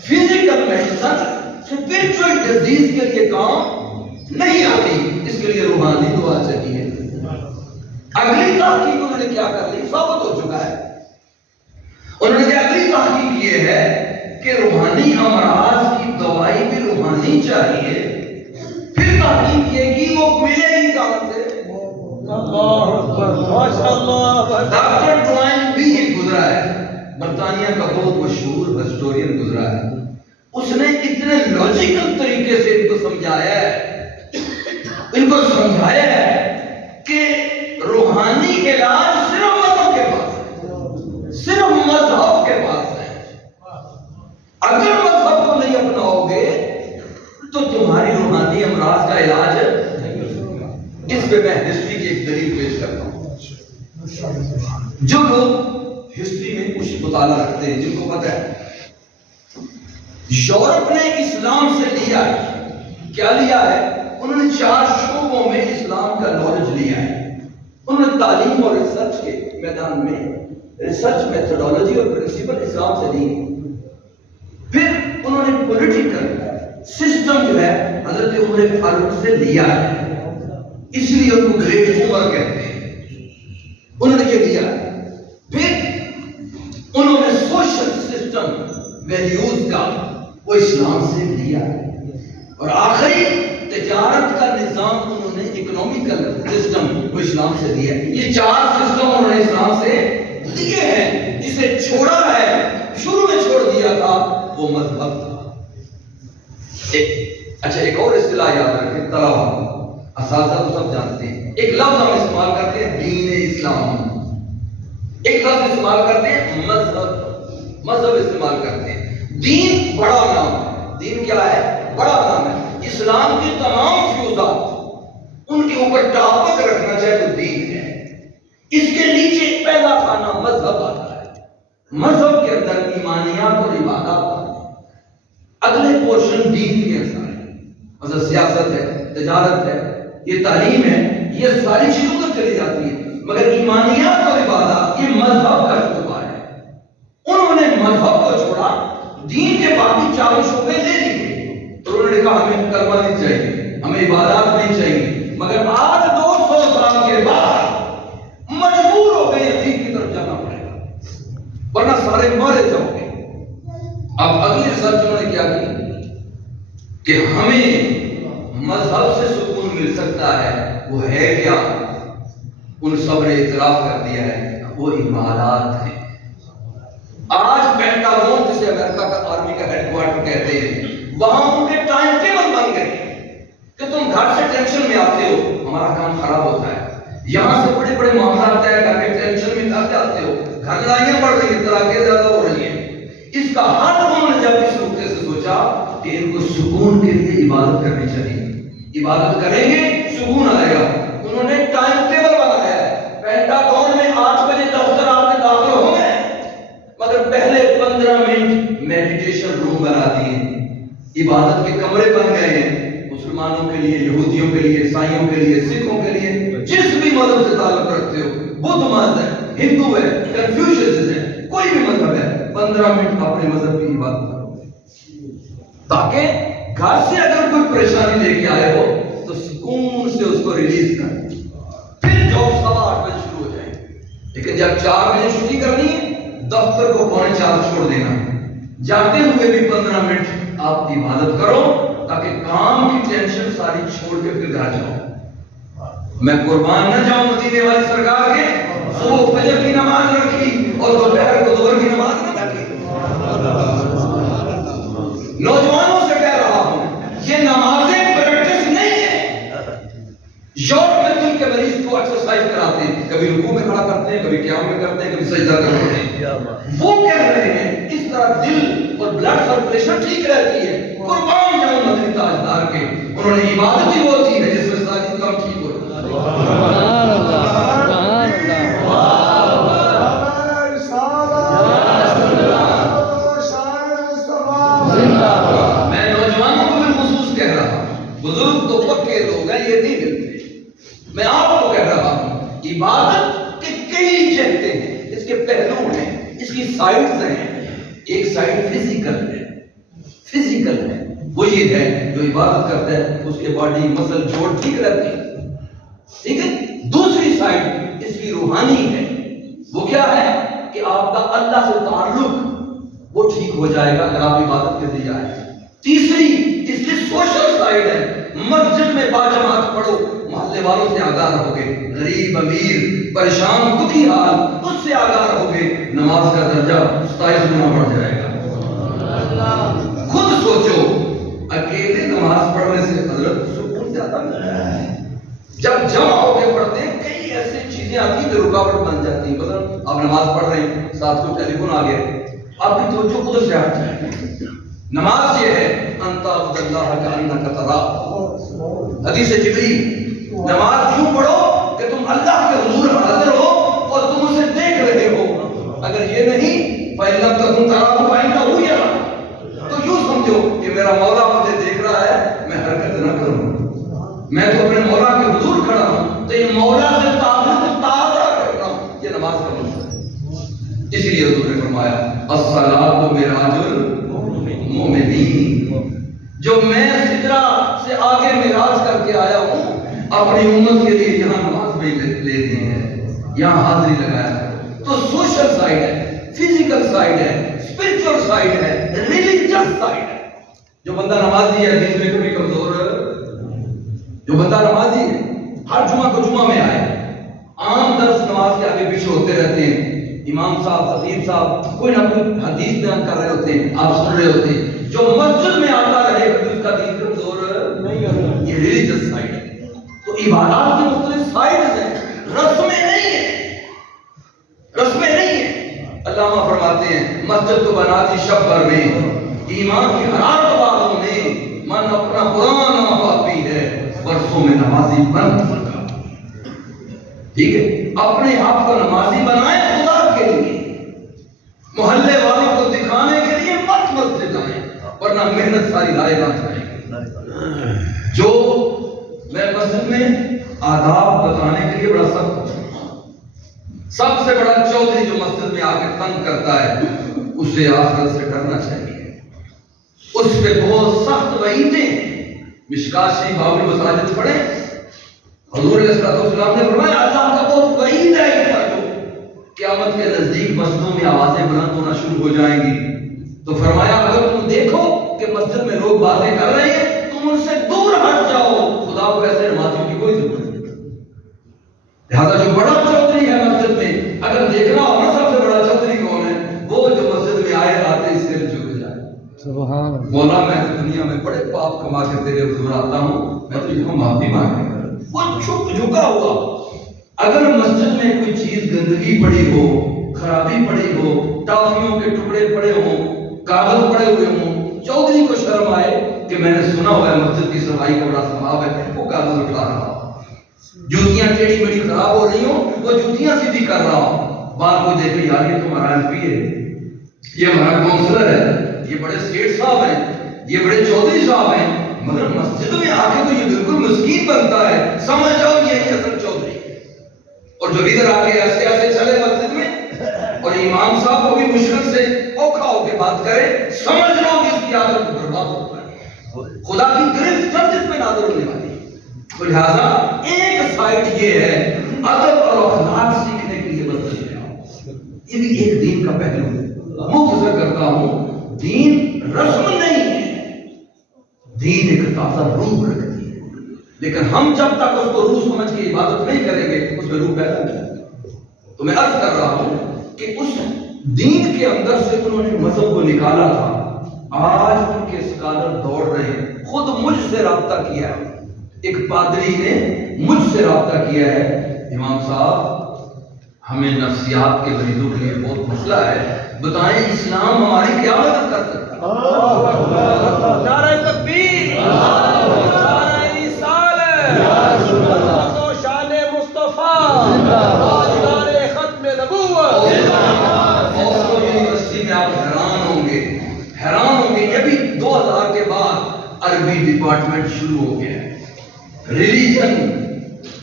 فزیکل میڈیسن اسپرچوئل ڈیزیز کے لیے کام نہیں آتی، اس کے لیے روحانی دعا چاہیے۔ اگلی تحقیق انہوں نے کیا کر لی، ثابت ہو چکا ہے۔ انہوں نے اگلی تحقیق یہ ہے کہ روحانی امراض کی دوائی بھی روحانی چاہیے۔ پھر تحقیق یہ کی وہ ملے گی کہاں سے؟ ڈاکٹر ٹوائن بھی یہ گزرا ہے، برطانیہ کا بہت مشہور ہسٹورین گزرا ہے، اس نے اتنے لاجیکل طریقے سے ان کو سمجھایا ہے کہ روحانی علاج صرف مذہب کے پاس ہے، صرف مذہب کے پاس ہے۔ اگر مذہب کو نہیں اپناؤ گے تو تمہاری روحانی امراض کا علاج ہے۔ اس پہ میں ہسٹری کی ایک دلیل پیش کرتا ہوں۔ جو لوگ ہسٹری میں کچھ مطالعہ رکھتے ہیں، جن کو پتہ ہے یورپ نے اسلام سے لیا ہے، کیا لیا ہے؟ انہوں نے 4 شعبوں میں اسلام کا نالج لیا ہے۔ انہوں نے تعلیم اور ریسرچ کے میدان میں ریسرچ میتھڈولوجی اور پرنسپل اسلام سے لی۔ پھر انہوں نے پولیٹیکل سسٹم جو ہے حضرت عمر فاروق سے لیا ہے، اس لیے ان کو گریٹ عمر کہتے ہیں، انہوں نے یہ لیا۔ پھر انہوں نے سوشل سسٹم ویلیوز کا وہ اسلام سے لیا، اور آخری تجارت کا نظام انہوں نے اکنامیکل سسٹم وہ اسلام سے دیا۔ یہ 4 سسٹم انہوں نے اسلام سے لیے ہیں۔ جسے چھوڑا ہے، شروع میں چھوڑ دیا تھا، وہ مذہب تھا۔ اچھا ایک اور اصطلاح یاد رکھیں، طلبہ اساتذہ تو سب جانتے ہیں، ایک لفظ ہم استعمال کرتے ہیں دین اسلام، ایک لفظ استعمال کرتے ہیں مذہب استعمال کرتے ہیں۔ دین بڑا نام ہے، دین کیا ہے؟ بڑا نام ہے۔ اسلام کی تمام فیوزات ان کے اوپر ٹاپک رکھنا چاہے تو دین ہے، اس کے نیچے پہلا کھانا مذہب آتا ہے۔ مذہب کے اندر ایمانیات اور عبادات، اگلے پورشن دین کے اثر ہے، مثلا سیاست ہے، تجارت ہے، یہ تعلیم ہے، یہ ساری چیزوں پر چلی جاتی ہے، مگر ایمانیات اور عبادات یہ مذہب کا شعبہ ہے۔ انہوں نے مذہب کو چھوڑا، دین کے باقی 4 شعبے لے لیے، تو انہوں نے کہا ہمیں کلمہ نہیں چاہیے، ہمیں عبادات نہیں چاہیے، مگر آج 200 سال کے بعد مجبور ہو گئے دین کی طرف جانا پڑے گا، ورنہ سارے مارے جاؤ گے۔ اب اگلی ریسرچ انہوں نے کیا کی کہ ہمیں مذہب سے سکون مل سکتا ہے، وہ ہے کیا؟ ان سب نے اعتراف کر دیا ہے، وہ عبادات ہیں۔ آج پینٹاگون جسے امریکہ کا آرمی کا ہیڈ کوارٹر کہتے ہیں، وہاں ان کے ٹائم ٹیبل بن گئے کہ تم گھر سے ٹینشن میں آتے ہو، ہمارا کام خراب ہوتا ہے، یہاں سے بڑے بڑے معاملات طے کر کے ٹینشن میں آتے آتے ہو، گھر لڑائیاں بڑھ رہی ہیں، طلاقیں زیادہ ہو رہی ہیں۔ اس کا حل انہوں نے جب اس نقطے سے سوچا کہ ان کو سکون کے لیے عبادت کرنی چاہیے، عبادت کریں گے سکون آئے گا۔ انہوں نے ٹائم ٹیبل بنایا ہے، پینٹاگون میں 8 بجے دفتر آپ کے داخل ہوں گے، مگر پہلے 15 منٹ میڈیٹیشن روم بنا دیے، عبادت کے کمرے بن گئے ہیں، مسلمانوں کے لیے، یہودیوں کے لیے، عیسائیوں کے لیے، سکھوں کے لیے، جس بھی مذہب سے تعلق رکھتے ہو، بدھ مذہب ہے، ہندو ہے، کنفیوشن ہے، کوئی بھی مذہب ہے، 15 منٹ اپنے مذہب کی عبادت کرو، تاکہ گھر سے اگر کوئی پریشانی لے کے آئے ہو تو سکون سے اس کو ریلیز کر، پھر جاب 8:15 بجے شروع ہو جائے، لیکن جب 4 بجے چھٹی کرنی ہے دفتر کو 3:45 چھوڑ دینا، جاتے ہوئے بھی 15 منٹ آپ عبادت کرو تاکہ کام کی ٹینشن ساری چھوڑ کے پھر گھر جاؤ۔ میں قربان نہ جاؤں مدینے والی سرکار کے، صبح فجر کی نماز رکھی اور دوپہر کو ظہر کی نماز نہ رکھی۔ نوجوانوں سے کہہ رہا ہوں، یہ نمازیں پریکٹس نہیں ہے۔ یورپ میں دل کے مریض کو ایکسرسائز کراتے ہیں، کبھی رکوع میں کھڑا کرتے ہیں، کبھی قیام میں کرتے ہیں، کبھی سجدہ کرتے ہیں، وہ کہہ رہے ہیں اس طرح دل اور بلڈ سرکولیشن ٹھیک رہتی ہے۔ قربان جاؤں مدنی تاجدار کے، انہوں نے عبادت ہی ہوتی ہے جس میں ساری کام ٹھیک ہو۔ میں نوجوانوں کو بھی خصوص کہہ رہا ہوں، بزرگ تو پکے لوگ ہیں، یہ نہیں ملتے، میں آپ کو کہہ رہا ہوں عبادت کے کئی جہتیں ہیں، اس کے پہلو ہیں، اس کی سائڈز ہیں۔ ایک سائڈ فزیکل ہے، وہ یہ ہے جو عبادت کرتا ہے اس کے باڈی مسل جوڑ ٹھیک رہتے ہیں. ٹھیک ہے. دوسری سائڈ اس کی روحانی ہے. وہ کیا ہے کہ آپ کا اللہ سے تعلق وہ ٹھیک ہو جائے گا اگر آپ عبادت کے ذریعے آئے. تیسری اس کی سوشل سائڈ ہے. مسجد میں باجماعت پڑھو, محلے والوں سے آگاہ رہو گے, غریب امیر پریشان دکھی حال اس سے آگاہ رہو گے, نماز کا درجہ 27 گنا بڑھ جائے گا. خود سوچو اکیلے نماز پڑھنے سے حضرت سکون زیادہ ملتا ہے. جب جمع ہو کے پڑھتے ہیں کئی ایسی چیزیں آتی ہیں جو رکاوٹ بن جاتی ہیں. مثلا آپ نماز پڑھ رہے ہیں, ساتھ کو ٹیلی فون آ گیا, آپ کی توجہ خود سے ہٹ جائے. نماز یہ ہے انت عبد اللہ کانک تراہ, حدیث جبریل, نماز یوں پڑھو کہ تم اللہ کے حضور حاضر ہو اور تم اسے دیکھ رہے ہو. اگر یہ نہیں فَإِن لَمْ تَكُنْ تَرَاهُ فَإِنَّهُ يَرَاكَ, تو یوں سمجھو کہ میرا مولا مجھے دیکھ رہا ہے, میں حرکت نہ کروں, میں تو اپنے مولا کے حضور کھڑا ہوں, تو یہ مولا سے تعلق تازہ کر رہا ہوں. یہ نماز کا مطلب ہے. اسی لیے حضور نے فرمایا الصلاۃ معراج المؤمنین, جو میں سدرہ سے آگے معراج کر کے آیا ہوں اپنی امت کے لیے یہاں نماز بھی لیتے ہیں, یہاں حاضری لگایا. تو سوشل سائڈ ہے, فزیکل سائڈ ہے, اسپرچل سائڈ ہے, ریلیجس سائڈ ہے. جو بندہ نمازی ہے حدیث میں کبھی کمزور ہے. جو بندہ نمازی ہے ہر جمعہ کو جمعہ میں آئے, عام درس نماز کے آگے پیچھے ہوتے رہتے ہیں, امام صاحب خطیب صاحب کوئی نہ کوئی حدیث بیان کر رہے ہوتے ہیں, آپ سن رہے ہوتے ہیں. جو مسجد میں آتا رہے اس کا دین کمزور نہیں ہوگا. یہ ریلیجس سائڈ ہے. تو عبادات کے مختلف سائڈز ہیں, رسمیں نہیں ہیں, رسمیں نہیں ہیں. علامہ فرماتے ہیں مسجد تو بنا دی شب بھر میں, ایمان کی حرارت والوں نے, من اپنا پرانا پاپی ہے برسوں میں نمازی بن سکا. ٹھیک ہے, اپنے آپ کو نمازی بنائیں خدا کے لیے, محلے والوں کو دکھانے کے لیے مت مسجد آئیں, ورنہ محنت ساری رائے نہ جائے. جو میں مسجد میں آداب بتانے کے لیے بڑا سخت ہوں, سب سے بڑا چودھری جو مسجد میں آ کے تنگ کرتا ہے اسے آخرت سے ڈرنا چاہیے. اس پہ بہت سخت وعیدیں. مشکات شریف باب المساجد پڑھیں, حضور علیہ السلام نے فرمایا اللہ کا بہت وعید ہے اس پر, جو قیامت کے نزدیک مسجدوں میں آوازیں بلند ہونا شروع ہو جائیں گی. تو فرمایا اگر تم دیکھو کہ مسجد میں لوگ باتیں کر رہے ہیں تم ان سے دور ہٹ جاؤ, خدا کو ایسے نمازیوں کی کوئی ضرورت نہیں. لہذا جو بڑا چودھری ہے مسجد میں, اگر دیکھنا ہو نا سب سے بڑا چودھری کون ہے, وہ جو مسجد میں آئے آتے اس سے جھک جائے. مولا میں دنیا میں بڑے پاپ کما کے تیرے حضور آتا ہوں, میں تو یہاں معافی مانگے. وہ جھکا ہوا. اگر مسجد میں کوئی چیز گندگی پڑی ہو, خرابی پڑی ہو, ٹافیوں کے ٹکڑے پڑے ہوں, کاغذ پڑے ہوئے ہوں, چودھری کو شرم آئے کہ میں نے سنا ہوا ہے مسجد کی صفائی کا بڑا ثواب ہے, وہ کاغذ اٹھا رہا ہوں. جوتیاں ٹیڑھی میڑھی خراب ہو رہی ہوں, وہ جوتیاں سیدھی کر رہا ہوں. بات کو دیکھے یار یہ تمہارا ایم پی ہے, یہ ہمارا کونسلر ہے, یہ بڑے سیٹ صاحب ہیں, یہ بڑے چودھری صاحب ہیں, مگر مسجد میں آ کے تو یہ بالکل مسکین بنتا ہے, سمجھ جاؤ یہی اصل چودھری ہے. اور جو ادھر آ کے ایسے ایسے چلے مسجد میں اور امام صاحب کو بھی مشکل سے اوکھا ہو کے بات کرے, سمجھ لو کہ اس کی عادت برباد ہوتا ہے, خدا کی گرفت جب جس میں نازل ہونے والی ہے. تو لہٰذا ایک سائڈ یہ ہے ادب اور اخلاق سیکھنے کے لیے مسجد میں آؤ, یہ بھی ایک دین کا پہلو ہے. مختصر کرتا ہوں, دین رسم نہیں ہے, دین ایک تازہ روح رکھتی ہے. لیکن ہم جب تک اس کو روح سمجھ کے عبادت نہیں کریں گے اس میں روح پیدا نہیں ہوگی. تو میں عرض کر رہا ہوں کہ اس دین کے اندر سے انہوں نے مذہب کو نکالا تھا. آج ان کے اسکالر دوڑ رہے ہیں. خود مجھ سے رابطہ کیا ہے, ایک پادری نے مجھ سے رابطہ کیا ہے, امام صاحب ہمیں نفسیات کے مریضوں کے لیے بہت مسئلہ ہے, بتائیں اسلام ہماری کیا مدد کر سکتا ہے؟ نعرہ تکبیر, نعرہ رسالت, شان مصطفیٰ, نعرہ ختم نبوت. یونیورسٹی میں آپ حیران ہوں گے, یہ بھی 2000 کے بعد عربی ڈپارٹمنٹ شروع ہو گیا ہے, ریلیجن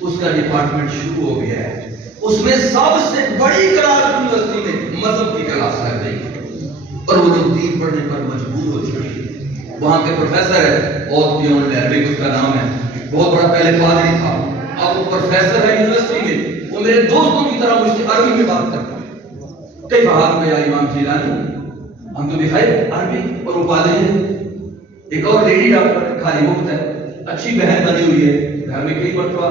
اس کا ڈپارٹمنٹ شروع ہو گیا ہے. اس میں سب سے بڑی کلاس یونیورسٹی میں مذہب کی کلاس لگ رہی ہے, اور وہ لوگ دین پڑھنے پر مجبور ہو چکے ہیں. وہاں کے پروفیسر ہے، بہت پیون لیرک اس کا نام ہے، بہت بڑا پہلے پادری تھا، اب وہ پروفیسر ہے یونیورسٹی میں، وہ میرے دوستوں کی طرح مجھ سے عربی میں بات کرتا ہے، کئی حال میں یا امام جیلانی، ہم تو دکھائے عربی، اور وہ پادری ہے۔ ایک اور لیڈی ڈاکٹر خالی مفت ہے، اچھی بہن بنی ہوئی ہے، گھر میں کئی مرتبہ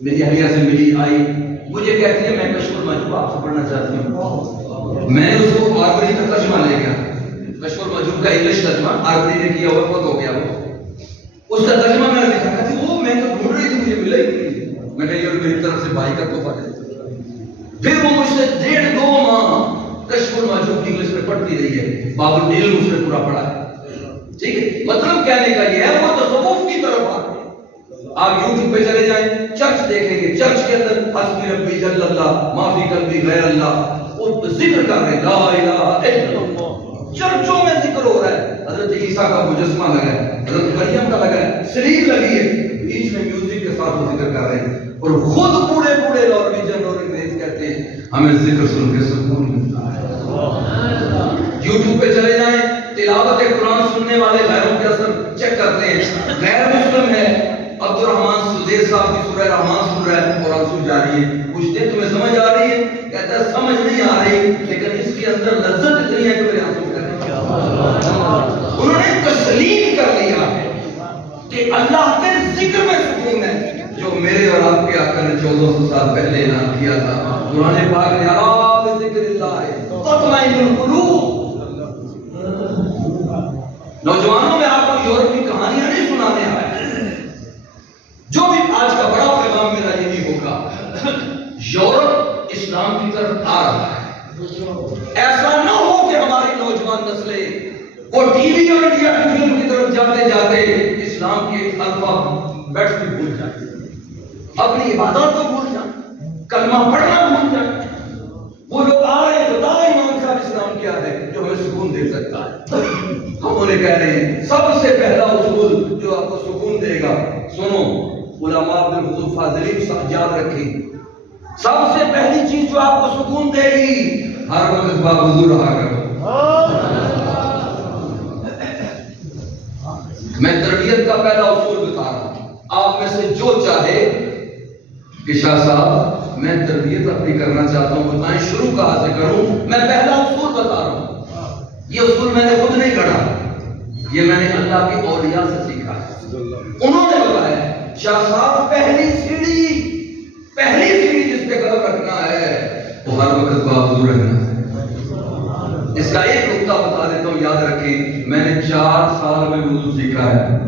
میری اہلیہ سے ملی آئی، مجھے کہتی ہے میں کشف المحجوب آپ سے پڑھنا چاہتی ہوں۔ میں نے اس کو عربی کا ترجمہ لے گیا، کشف المحجوب کا انگلش ترجمہ عربی نے کیا، وفات ہو گیا وہ، اس کا ترجمہ میں نے دیکھا، کہتی وہ میں تو ڈھونڈ رہی تھی مجھے ملا ہی نہیں، میں نے یہ میری طرف سے بھائی کا تحفہ دے دیا۔ پھر وہ مجھ سے 1.5-2 ماہ کشف المحجوب کی انگلش میں پڑھتی رہی ہے، باب العلم اس نے پورا پڑھا ہے، ٹھیک ہے، مطلب کہنے کا یہ ہے وہ تصوف کی طرف آ گئے۔ آپ یوٹیوب پہ چلے جائیں، چرچ دیکھیں گے، چرچ کے اندر حسبی ربی جل اللہ ما فی قلبی غیر اللہ، وہ ذکر کر رہے ہیں لا الہ الا اللہ، چرچوں میں ذکر ہو رہا ہے، حضرت عیسیٰ کا مجسمہ لگا ہے، حضرت مریم کا لگا ہے، سلیب لگی ہے، بیچ میں میوزک کے ساتھ وہ ذکر کر رہے ہیں، اور خود بوڑھے بوڑھے نارویجن اور انگریز کہتے ہیں ہمیں ذکر سن کے سکون ملتا ہے۔ یوٹیوب پہ چلے جائیں، تلاوت قرآن سننے والے غیروں کے اثر چیک کرتے ہیں، غیر مسلم ہے، عبد الرحمن سدیر صاحب کی سورہ رحمان سن رہا ہے، قرآن سن جاری ہے، پوچھتے ہیں تمہیں سمجھ آ رہی ہے؟ کہتا ہے سمجھ نہیں آ رہی، لیکن اس کے اندر لذت اتنی ہے کہ میرے آنسو کریں۔ انہوں نے تسلیم کر لیا کہ اللہ کے ذکر میں سکون ہے، جو میرے اور آپ کے آقا نے 1400 سال پہلے اعلان کیا تھا۔ قرآن پاک نے الا بذکر اللہ تطمئن القلوب۔ نوجوانوں میں آپ کو یورپ کی کہانیاں نہیں سنانے آئے، جو بھی آج کا بڑا پیغام میرا یہی ہوگا، یورپ اسلام کی طرف آ رہا ہے، ایسا نہ ہو کہ ہماری نوجوان نسلیں وہ ٹی وی اور انڈیا کی فلم کی طرف جاتے جاتے اسلام کے الفابیٹس بھی بھول جائیں، اپنی عبادات کو بھول جائیں، کلمہ پڑھنا بھول جائیں۔ وہ لوگ آ رہے ہیں، بتاؤ امام صاحب اسلام کیا ہے جو ہمیں سکون دے سکتا ہے؟ ہم انہیں کہہ رہے ہیں سب سے پہلا اصول جو آپ کو سکون دے گا، سنو علماء بالخصوص فاضلین صاحب یاد رکھیں، سب سے پہلی چیز جو آپ کو سکون دے گی، ہر وقت باوضو رہا کرو۔ میں تربیت کا پہلا اصول بتا رہا ہوں، آپ میں سے جو چاہے کہ شاہ صاحب میں تربیت اپنی کرنا چاہتا ہوں، بتائیں شروع کہاں سے کروں؟ میں پہلا اصول بتا رہا ہوں، یہ اصول میں نے خود نہیں گھڑا، یہ میں نے اللہ کے اولیاء سے سیکھا ہے، انہوں نے بتایا شاہ صاحب پہلی سیڑھی جس پہ قدم رکھنا ہے وہ ہر وقت باوضو رہنا ہے۔ اس کا ایک نقطہ بتا دیتا ہوں، یاد رکھیں، میں نے 4 سال میں وضو سیکھا ہے۔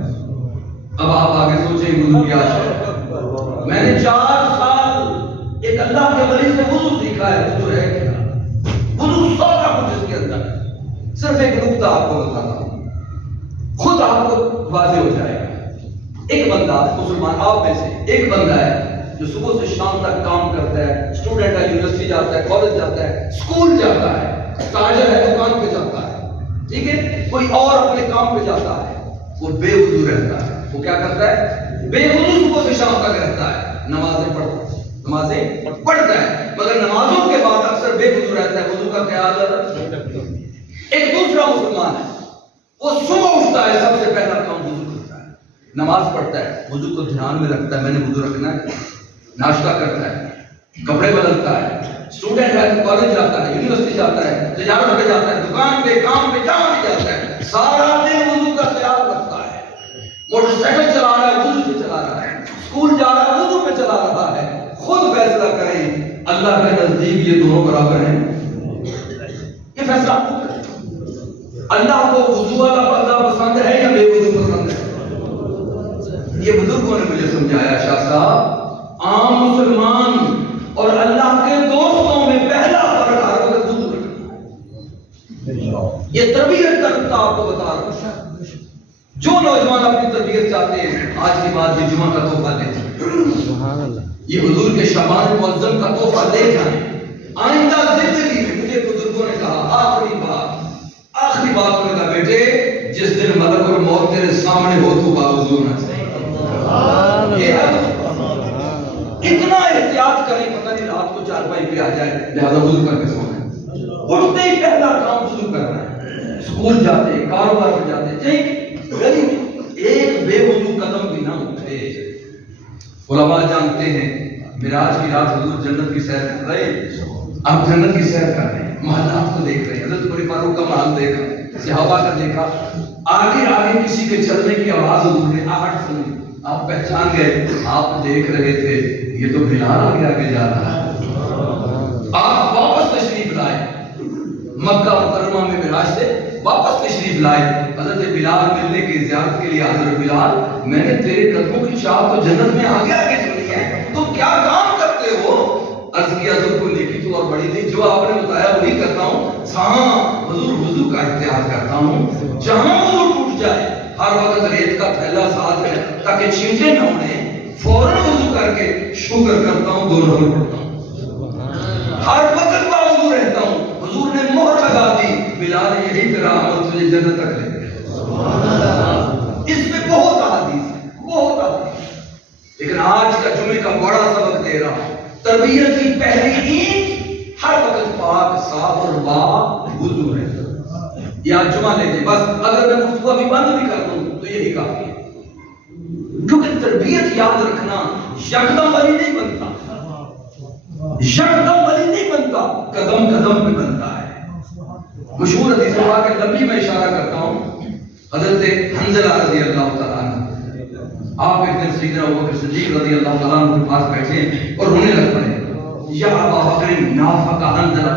اب آپ آگے سوچیں وضو کیا ہے؟ میں نے 4 سال ایک اللہ کے ولی سے وضو سیکھا ہے۔ وضو ہے کیا؟ وضو سارا کچھ اس کے اندر ہے۔ صرف ایک نقطہ آپ کو بتاتا ہوں، خود آپ کو واضح ہو جائے گا۔ ایک بندہ مسلمان آپ میں سے ایک بندہ ہے جو صبح سے شام تک کام کرتا ہے، اسٹوڈنٹ ہے، یونیورسٹی جاتا ہے، کالج جاتا ہے، اسکول جاتا ہے، تاجر ہے، دکان پہ جاتا ہے، ٹھیک ہے، کوئی اور اپنے کام پہ جاتا ہے، وہ بے وضو رہتا ہے۔ وہ کیا کرتا ہے؟ بے وضو صبح سے شام تک رہتا ہے، نمازیں پڑھتا ہے، مگر نمازوں کے بعد اکثر بے وضو رہتا ہے، وضو کا خیال رکھتا ہے۔ ایک دوسرا مسلمان ہے، وہ صبح اٹھتا ہے، سب سے پہلا کام وضو کرتا ہے، نماز پڑھتا ہے، وضو کو دھیان میں رکھتا ہے، میں نے وضو رکھنا ہے، ناشتہ کرتا ہے، کپڑے بدلتا ہے، اسٹوڈنٹ ہے تو کالج جاتا ہے، یونیورسٹی جاتا ہے، تجارت پہ جاتا ہے، دکان پہ، کام پہ، جہاں بھی جاتا ہے، سارا دن وضو کا خیال رکھتا ہے۔ موٹر سائیکل چلا رہا ہے، وضو سے چلا رہا ہے، اسکول جا رہا ہے، وضو پہ چلا رہا ہے۔ خود فیصلہ کریں، اللہ کے نزدیک یہ دونوں برابر ہیں؟ یہ فیصلہ آپ کو کریں۔ اللہ کو وضو والا بندہ پسند ہے یا بے وضو پسند ہے؟ یہ بزرگوں نے مجھے سمجھایا شاہ صاحب، عام مسلمان اور اللہ کے دوستوں میں پہلا فرق ہر وقت وضو رکھنا۔ یہ تربیت کا نقطہ آپ کو بتا رہا ہوں۔ جو نوجوان اپنی تربیت چاہتے ہیں، آج کے بعد یہ جمعہ کا تحفہ دے جائیں، یہ حضور کے شبان معظم کا تحفہ دے جائیں۔ آئندہ زندگی میں مجھے بزرگوں نے کہا آخری بات انہوں نے کہا بیٹے جس دن ملک الموت تیرے سامنے ہو تو باوضو ہونا چاہیے۔ یہ اتنا احتیاط کریں، پتہ نہیں رات کو چارپائی پہ آ جائے، لہذا وضو کر کے سونا ہے۔ اٹھتے ہی پہلا کام وضو کرنا ہے۔ اسکول جاتے، کاروبار پہ جاتے، گلی ایک بے وضو قدم بھی نہ اٹھے۔ علماء جانتے ہیں معراج کی رات حضور جنت کی سیر کر رہے ہیں، آپ جنت کی سیر کر رہے ہیں، محلات کو دیکھ رہے ہیں، حضرت عمر فاروق کا محل دیکھا، صحابہ کا دیکھا، آگے آگے کسی کے چلنے کی آواز حضور نے آہٹ سنی، آپ پہچان گئے، آپ دیکھ رہے تھے یہ تو بلال آگے آگے جا رہا ہے۔ آپ واپس تشریف لائے، مکہ مکرمہ میں معراج سے واپس تشریف لائے، حضرت بلال ملنے کی زیارت کے لیے حضرت بلال میں نے تیرے قدموں کی چاپ تو جنت میں آگے آگے سنی ہے، تم کیا کام کرتے ہو؟ عرض کیا حضور کو نیکی تو اور بڑی نہیں، جو آپ نے بتایا وہی کرتا ہوں، ہاں حضور وضو کا اختیار کرتا ہوں، جہاں وضو ٹوٹ جائے ہر وقت ریت کا تھیلا ساتھ ہے تاکہ چھینٹے نہ اڑیں، فوراً وضو کر کے شکر کرتا ہوں، دو نفل پڑھتا ہوں، ہر وقت باوضو رہتا ہوں۔ حضور نے مہر لگا دی، بلال یہی تیرا عمل تجھے جنت تک لے گیا۔ اس میں بہت احادیث ہے، بہت احادیث، لیکن آج کا جمعے کا بڑا سبق دے رہا ہوں۔ تربیت کی پہلی اینٹ ہر وقت پاک صاف اور باوضو رہتا۔ یہ آج جمعہ لے لیں، بس اگر میں گفتگو ابھی بند بھی کر دوں تو یہی کافی ہے، کیونکہ تربیت یاد رکھنا یکدم ولی نہیں بنتا، یکدم ولی نہیں بنتا، قدم قدم پہ بنتا ہے۔ مشہور حدیث پاک کے لمبی میں اشارہ کرتا ہوں، حضرت حنظلہ رضی اللہ تعالیٰ عنہ، آپ ایک دن سیدنا ابوبکر صدیق رضی اللہ تعالیٰ عنہ کے پاس بیٹھے اور رونے لگ پڑے، یا ابا بکر نافق حنظلہ،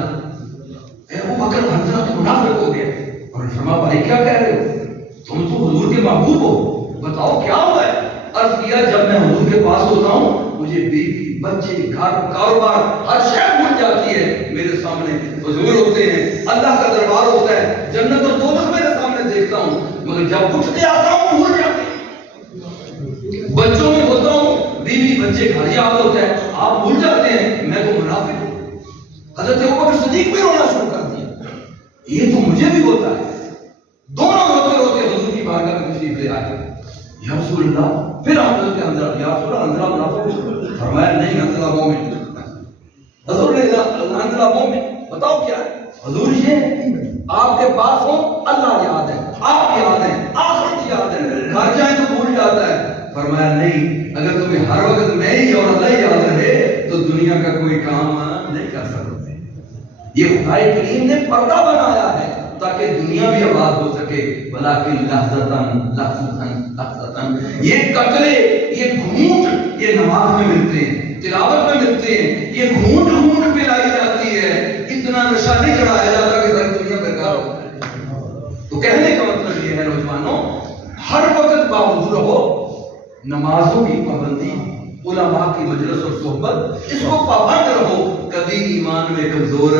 اے ابوبکر حنظلہ تو منافق ہو گیا۔ اور نے فرمایا بھائی کیا کہہ رہے ہو، تم تو حضور کے محبوب ہو، بتاؤ کیا ہوا ہے؟ عرض کیا جب میں حضور کے پاس ہوتا ہوں مجھے بیوی بچے گھر کاروبار ہر شے بھول جاتی ہے، میرے سامنے حضور ہوتے ہیں، اللہ کا دربار ہوتا ہے، جنت اور دوزخ میرے سامنے دیکھتا ہوں، مگر جب اٹھتے آتا ہوں بھول جاتے ہیں، بچوں میں ہوتا ہوں بیوی بچے گھر یاد ہوتا ہے، آپ بھول جاتے ہیں، میں تو منافق ہوں۔ حضرت ابوبکر صدیق بھی رونا شروع کر دیا، یہ تو مجھے بھی ہوتا ہے۔ دونوں روتے روتے حضور کی بارگاہ میں تشریف لے آئے، یا رسول اللہ، پھر ہم حضرت حنظلہ، یا رسول اللہ حنظلہ منافق؟ فرمایا نہیں حنظلہ مومن۔ حضور نے حنظلہ مومن بتاؤ کیا ہے؟ حضور یہ آپ کے پاس ہو اللہ یاد ہے، آپ یاد ہیں، آخرت یاد ہے، گھر جائیں تو بھول جاتا ہے۔ فرمایا نہیں، اگر تمہیں ہر وقت میں ہی اور اللہ یاد رہے تو دنیا کا کوئی کام نہیں کر سکتے۔ یہ خدا کریم نے پردہ بنایا ہے تاکہ دنیا بھی آباد ہو سکے، ولیکن لحظتاً لحظتاً لحظتاً، یہ قطرے، یہ گھونٹ یہ نماز میں ملتے ہیں، تلاوت میں ملتے ہیں، یہ گھونٹ گھونٹ پلائی جاتی ہے، اتنا نشہ نہیں چڑھایا جاتا کہ ساری دنیا بیکار ہو جائے۔ تو کہنے کا مطلب یہ ہے نوجوانوں، ہر وقت باوضو رہو، نمازوں کی پابندی، علماء کی مجلس اور صحبت، اس کو پابند رہو، کبھی ایمان میں کمزور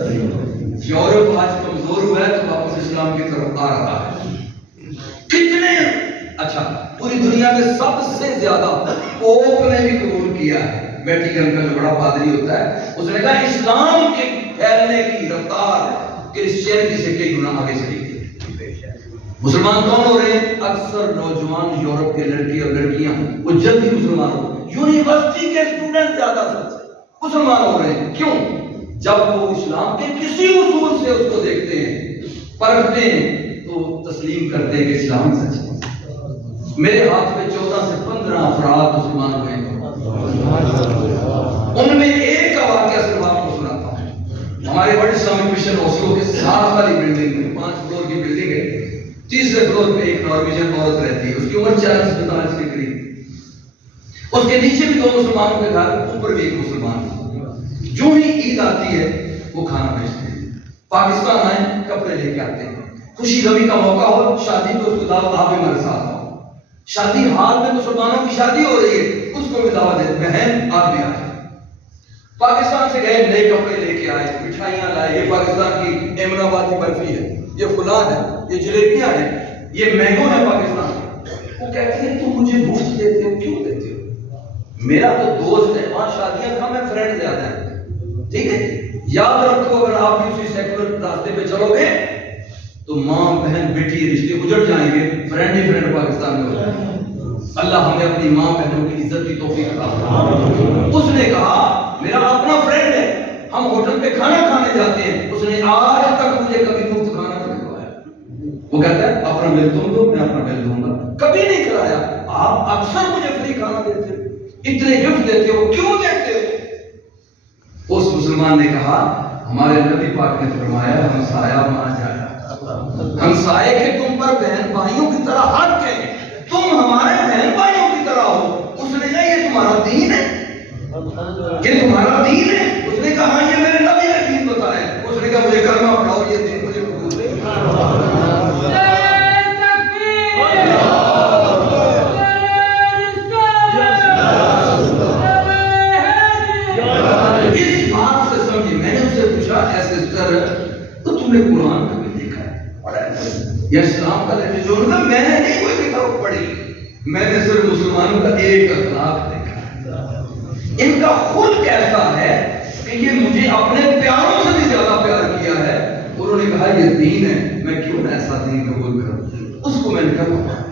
نہیں۔ یورپ آج کمزور ہوا ہے تو واپس اسلام کی طرف آ رہا ہے۔ کتنے اچھا، پوری دنیا میں سب سے زیادہ پوپ نے بھی قبول کیا ہے، ویٹیکن کا جو بڑا پادری ہوتا ہے، اس نے کہا اسلام کے پھیلنے کی رفتار کرسچینٹی سے کئی گنا آگے چلی گئی۔ مسلمان کون ہو رہے ہیں؟ اکثر نوجوان یورپ کے لڑکے اور لڑکیاں وہ جلدی مسلمان ہو، یونیورسٹی کے اسٹوڈنٹ زیادہ مسلمان ہو رہے ہیں۔ کیوں؟ جب وہ اسلام کے کسی اصول سے اس کو دیکھتے ہیں، پرکھتے ہیں، تو تسلیم کرتے ہیں کہ اسلام سچ ہے۔ میرے ہاتھ میں 14 سے 15 افراد مسلمان ہوئے ہیں، ان میں ایک کا واقعہ صرف آپ کو سناتا ہوں۔ ہمارے ورلڈ اسلامک مشن اوسلو کے ساتھ والی بلڈنگ میں 5 فلور کی بلڈنگ ہے، تیسرے فلور پہ ایک نارویجن عورت رہتی ہے، اس کی عمر 40-45 کے قریب، اس کے نیچے بھی 2 مسلمانوں کے گھر، اوپر بھی ایک مسلمان۔ جو ہی عید آتی ہے وہ کھانا بھیجتے ہیں، پاکستان آئے کپڑے لے کے آتے ہیں، خوشی غمی کا موقع ہو، شادی کو اس کو دعوت، آپ بھی ہمارے ساتھ آؤ، شادی حال میں مسلمانوں کی شادی ہو رہی ہے، اس کو بھی دعوت دیتے، بہن آپ بھی آئے۔ پاکستان سے گئے، نئے کپڑے لے کے آئے، مٹھائیاں لائے، یہ پاکستان کی ایمن آبادی برفی ہے، یہ فلان ہے، یہ جلیبیاں ہیں، یہ مینگو ہے پاکستان میں۔ وہ کہتے ہیں تم مجھے مفت دیتے ہو، کیوں دیتے ہو؟ میرا تو دوست ہے، وہاں شادیاں کم ہیں، فرینڈ زیادہ ہیں، ٹھیک ہے؟ یاد رکھو اگر آپ بھی اسی سیکولر راستے پہ چلو گے تو ماں بہن بیٹی رشتے اجڑ جائیں گے، فرینڈ ہی فرینڈ پاکستان میں ہو جائیں گے۔ اللہ ہمیں اپنی ماں بہنوں کی عزت کی توفیق عطا فرمائے۔ اس نے کہا میرا اپنا فرینڈ ہے، ہم ہوٹل پہ کھانا کھانے جاتے ہیں، اس نے آج تک مجھے کبھی مفت کھانا نہیں کھلایا۔ وہ کہتا ہے اپنا بل تم دو، میں اپنا بل آپ اکثر مجھے فری کھانا دیتے ہو، اتنے گفٹ دیتے ہو، کیوں دیتے ہو؟ اس مسلمان نے کہا ہمارے نبی پاک نے فرمایا ہمسایہ ماں جایا، ہمسائے کے تم پر بہن بھائیوں کی طرح حق ہے، تم ہمارے بہن بھائیوں کی طرح ہو۔ اس نے کہا یہ تمہارا دین ہے، یہ تمہارا دین ہے؟ اس نے کہا ہاں یہ میرے نبی نے دین بتایا۔ اس نے کہا مجھے کلمہ پڑھاؤ، یہ دین مجھے قبول ہے۔ اس بات سے سمجھی، میں نے اس سے پوچھا اے سسٹر تو تم نے قرآن کبھی دیکھا ہے، پڑھا ہے یا اسلام کا لٹریچر؟ میں نے نہیں کوئی کتاب پڑھی، میں نے صرف مسلمانوں کا ایک اخلاق دیکھا ہے، ان کا خلق ایسا ہے کہ یہ مجھے اپنے پیاروں سے بھی زیادہ پیار کیا ہے۔ انہوں نے کہا یہ دین ہے، میں کیوں نہ ایسا دین قبول کروں؟ اس کو میں نے کہا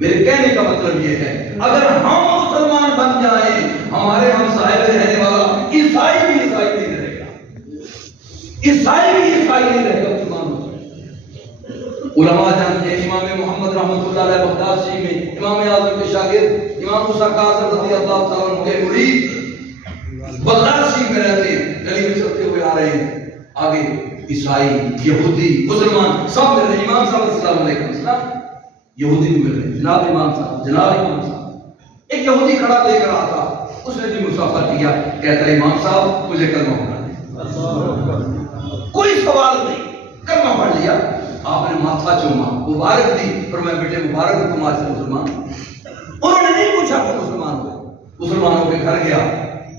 میرے کہنے کا مطلب یہ ہے اگر ہم مسلمان بن جائیں، ہمارے ہمسائے میں رہنے والا عیسائی بھی عیسائی نہیں رہے گا، عیسائی بھی عیسائی نہیں رہے گا، مسلمان ہو جائے۔ علماء جانتے ہیں امام محمد رحمۃ اللہ علیہ بغداد شریف میں امام اعظم کے شاگرد امام موسیٰ کاظم رضی اللہ تعالیٰ عنہ کے مرید بغداد شریف میں رہتے ہیں، گلی میں چلتے ہوئے آ رہے ہیں، آگے عیسائی، یہودی، مسلمان سب مل رہے ہیں۔ امام صاحب السلام علیکم، السلام، یہودی بھی مل رہے ہیں، جناب امام صاحب، جناب امام صاحب۔ ایک یہودی کھڑا لے کر آتا تھا، اس نے بھی مصافحہ کیا، کہتا ہے امام صاحب مجھے کلمہ پڑھا دیں۔ کوئی سوال نہیں، کلمہ پڑھ لیا۔ آپ نے ماتھا چوما، مبارک دی، فرمایا بیٹے مبارک ہو تم آج سے مسلمان۔ انہوں نے نہیں پوچھا کہ مسلمان ہوئے، مسلمانوں کے گھر گیا،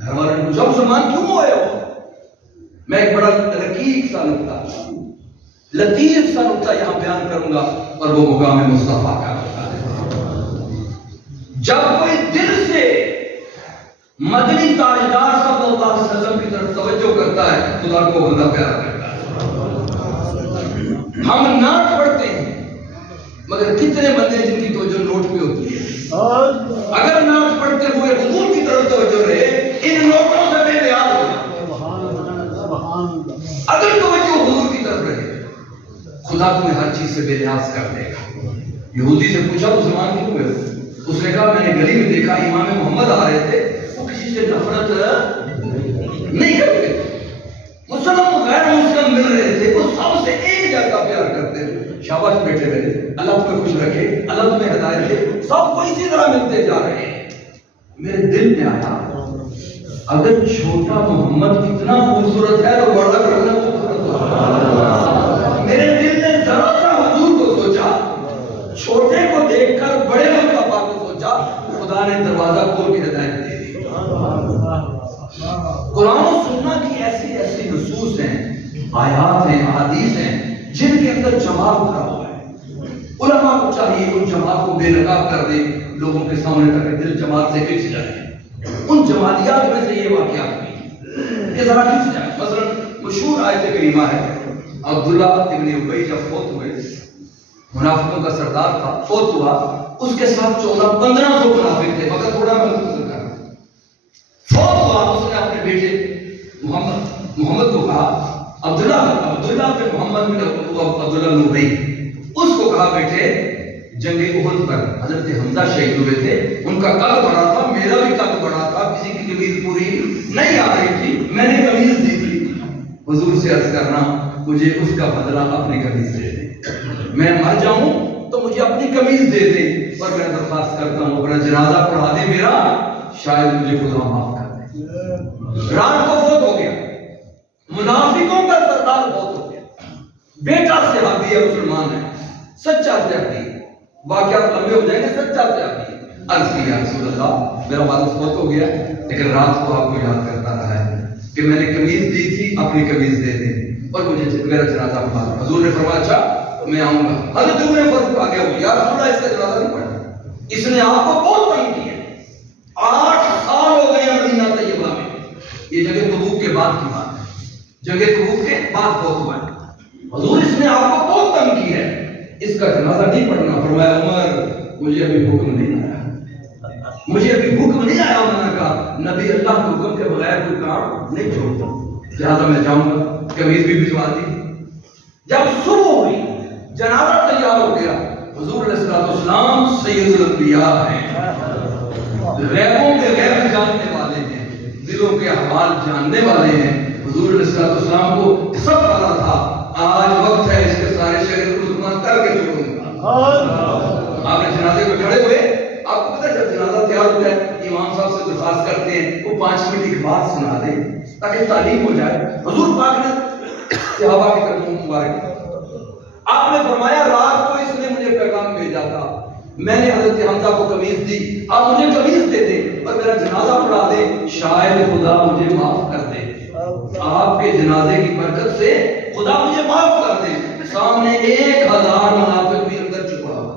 گھر والوں نے پوچھا مسلمان کیوں ہوئے ہو؟ میں ایک بڑا رقیق سا نکتہ، لطیف سا نکتہ یہاں بیان کروں گا اور وہ مقام مصطفیٰ کا ہوتا ہے۔ جب کوئی دل سے مدنی تاجدار صلی اللہ علیہ وسلم کی طرف توجہ کرتا ہے، خدا کو بندہ پیارا کرتا ہے۔ ہم نعت پڑھتے ہیں مگر کتنے بندے جن کی توجہ نوٹ پہ ہوتی ہے؟ اگر نعت پڑھتے ہوئے حضور کی طرف توجہ رہے، ان نوٹوں سے بے نیاز ہو جائے۔ اگر توجہ حضور کی طرف رہے، خدا تمہیں ہر چیز سے بے نیاز کر دے گا۔ یہودی سے پوچھا مسلمان کیوں ہوئے؟ اس نے کہا میں نے گلی میں دیکھا امام محمد آ رہے تھے، وہ کسی سے نفرت نہیں کرتے، مسلم غیر مسلم مل رہے تھے، وہ سب سے ایک جیسا پیار کرتے تھے۔ شاباش بیٹے میرے، اللہ تمہیں خوش رکھے، اللہ تمہیں ہدایت دے، سب کو اسی طرح ملتے جا رہے ہیں۔ میرے دل میں آیا اگر چھوٹا محمد اتنا خوبصورت ہے تو بڑا کرنا خوبصورت ہے۔ میرے دل نے ذرا سا حضور کو سوچا، چھوٹے کو دیکھ کر بڑے مصطفیٰ کو سوچا، خدا نے دروازہ کھول کے ہدایت دے دی۔ قرآن و سنت کی ایسی ایسی نصوص ہیں، آیات ہیں، احادیث ہیں جن کے اندر جمال بھرا ہوا ہے۔ علماء کو چاہیے ان جمال کو بے نقاب کر دے لوگوں کے سامنے تک دل جمال سے کھنچ جائے۔ ان جمالیات میں سے یہ واقعات بھی یہ ذرا کھنچ جائے۔ مثلا مشہور آیت کریمہ ہے، عبداللہ ابن ابی جب فوت ہوئے، منافقوں کا سردار تھا، فوت ہوا، اس کے ساتھ 1400-1500 منافق تھے، مگر تھوڑا میں مختصر کر رہا ہوں۔ فوت ہوا، اس نے اپنے بیٹے محمد کو کہا، عبداللہ بن محمد بن عبداللہ بن ابی، اس کو کہا بیٹے جنگ احد پر حضرت حمزہ شہید ہوئے تھے، ان کا قد بڑا تھا، میرا بھی قد بڑا تھا، کسی کی قمیض پوری نہیں آ رہی تھی، میں نے قمیض دی تھی، حضور سے عرض کرنا مجھے اس کا بدلہ اپنی قمیض دے دیں، میں مر جاؤں تو مجھے اپنی قمیض دے دیں، اور میں درخواست کرتا ہوں اپنا جنازہ پڑھا دے میرا، شاید مجھے خدا معاف کر دے۔ رات کو فوت ہو گیا، منافقوں کا سردار فوت ہو گیا، بیٹا صحابی ہے، مسلمان ہے، سچا صحابی ہے، واقعات لمبے ہو جائیں گے، سچا صحابی ہے۔ عرض کی یا رسول اللہ میرا والد فوت ہو گیا، لیکن رات کو آپ کو یاد کرتا رہا ہے کہ میں نے قمیض دی تھی، اپنی قمیض دے دیں اور مجھے میرا جنازہ پڑھا دیں۔ حضور نے فرمایا اچھا میں آؤں گا۔ حضرت عمر فاروق آ گیا، یا رسول اللہ اس کا جنازہ نہیں پڑھنا، اس نے آپ کو بہت تنگ کیا، 8 سال ہو گئے مدینہ طیبہ میں، یہ جگہ تبوک کے بعد کی بات ہے، جگہ تبوک کے بعد فوت ہوا ہے۔ حضور اس نے آپ کو بہت تنگ کیا ہے، اس کا جنازہ نہیں پڑھنا۔ فرمایا عمر مجھے ابھی حکم نہیں آیا، مجھے ابھی حکم نہیں آیا ہونا کا، نبی اللہ کے حکم کے بغیر کوئی کام نہیں چھوڑتا، لہٰذا میں جاؤں گا۔ قمیض بھی بھجوا دی۔ جب صبح ہوئی، جنازہ تیار ہو گیا، حضور علیہ السلام سید الانبیاء ہیں، غیبوں کے غیب جاننے والے ہیں، دلوں کے احوال جاننے والے ہیں۔ حضور علیہ السلام کو سب پتا تھا آج وقت ہے اس کے سارے شہر کو مسلمان کر کے چھوڑوں گا۔ آپ نے جنازے میں کھڑے ہوئے، آپ کو پتا ہے جب جنازہ تیار ہوتا ہے امام صاحب سے درخواست کرتے ہیں وہ 5 منٹ کی بات سنا دیں تاکہ تعلیم ہو جائے۔ حضور پاک نے صحابہ کی طرف مبارک آپ نے فرمایا رات کو اس نے مجھے پیغام بھیجا تھا، میں نے حضرت حمزہ کو قمیص دی، آپ مجھے قمیص دے دیں اور میرا جنازہ پڑھا دیں، شاید خدا مجھے معاف کر دے۔ آپ کے جنازے کی برکت سے خدا مجھے معاف کر دے۔ سامنے 1000 منافق بھی اندر چھپا ہوا۔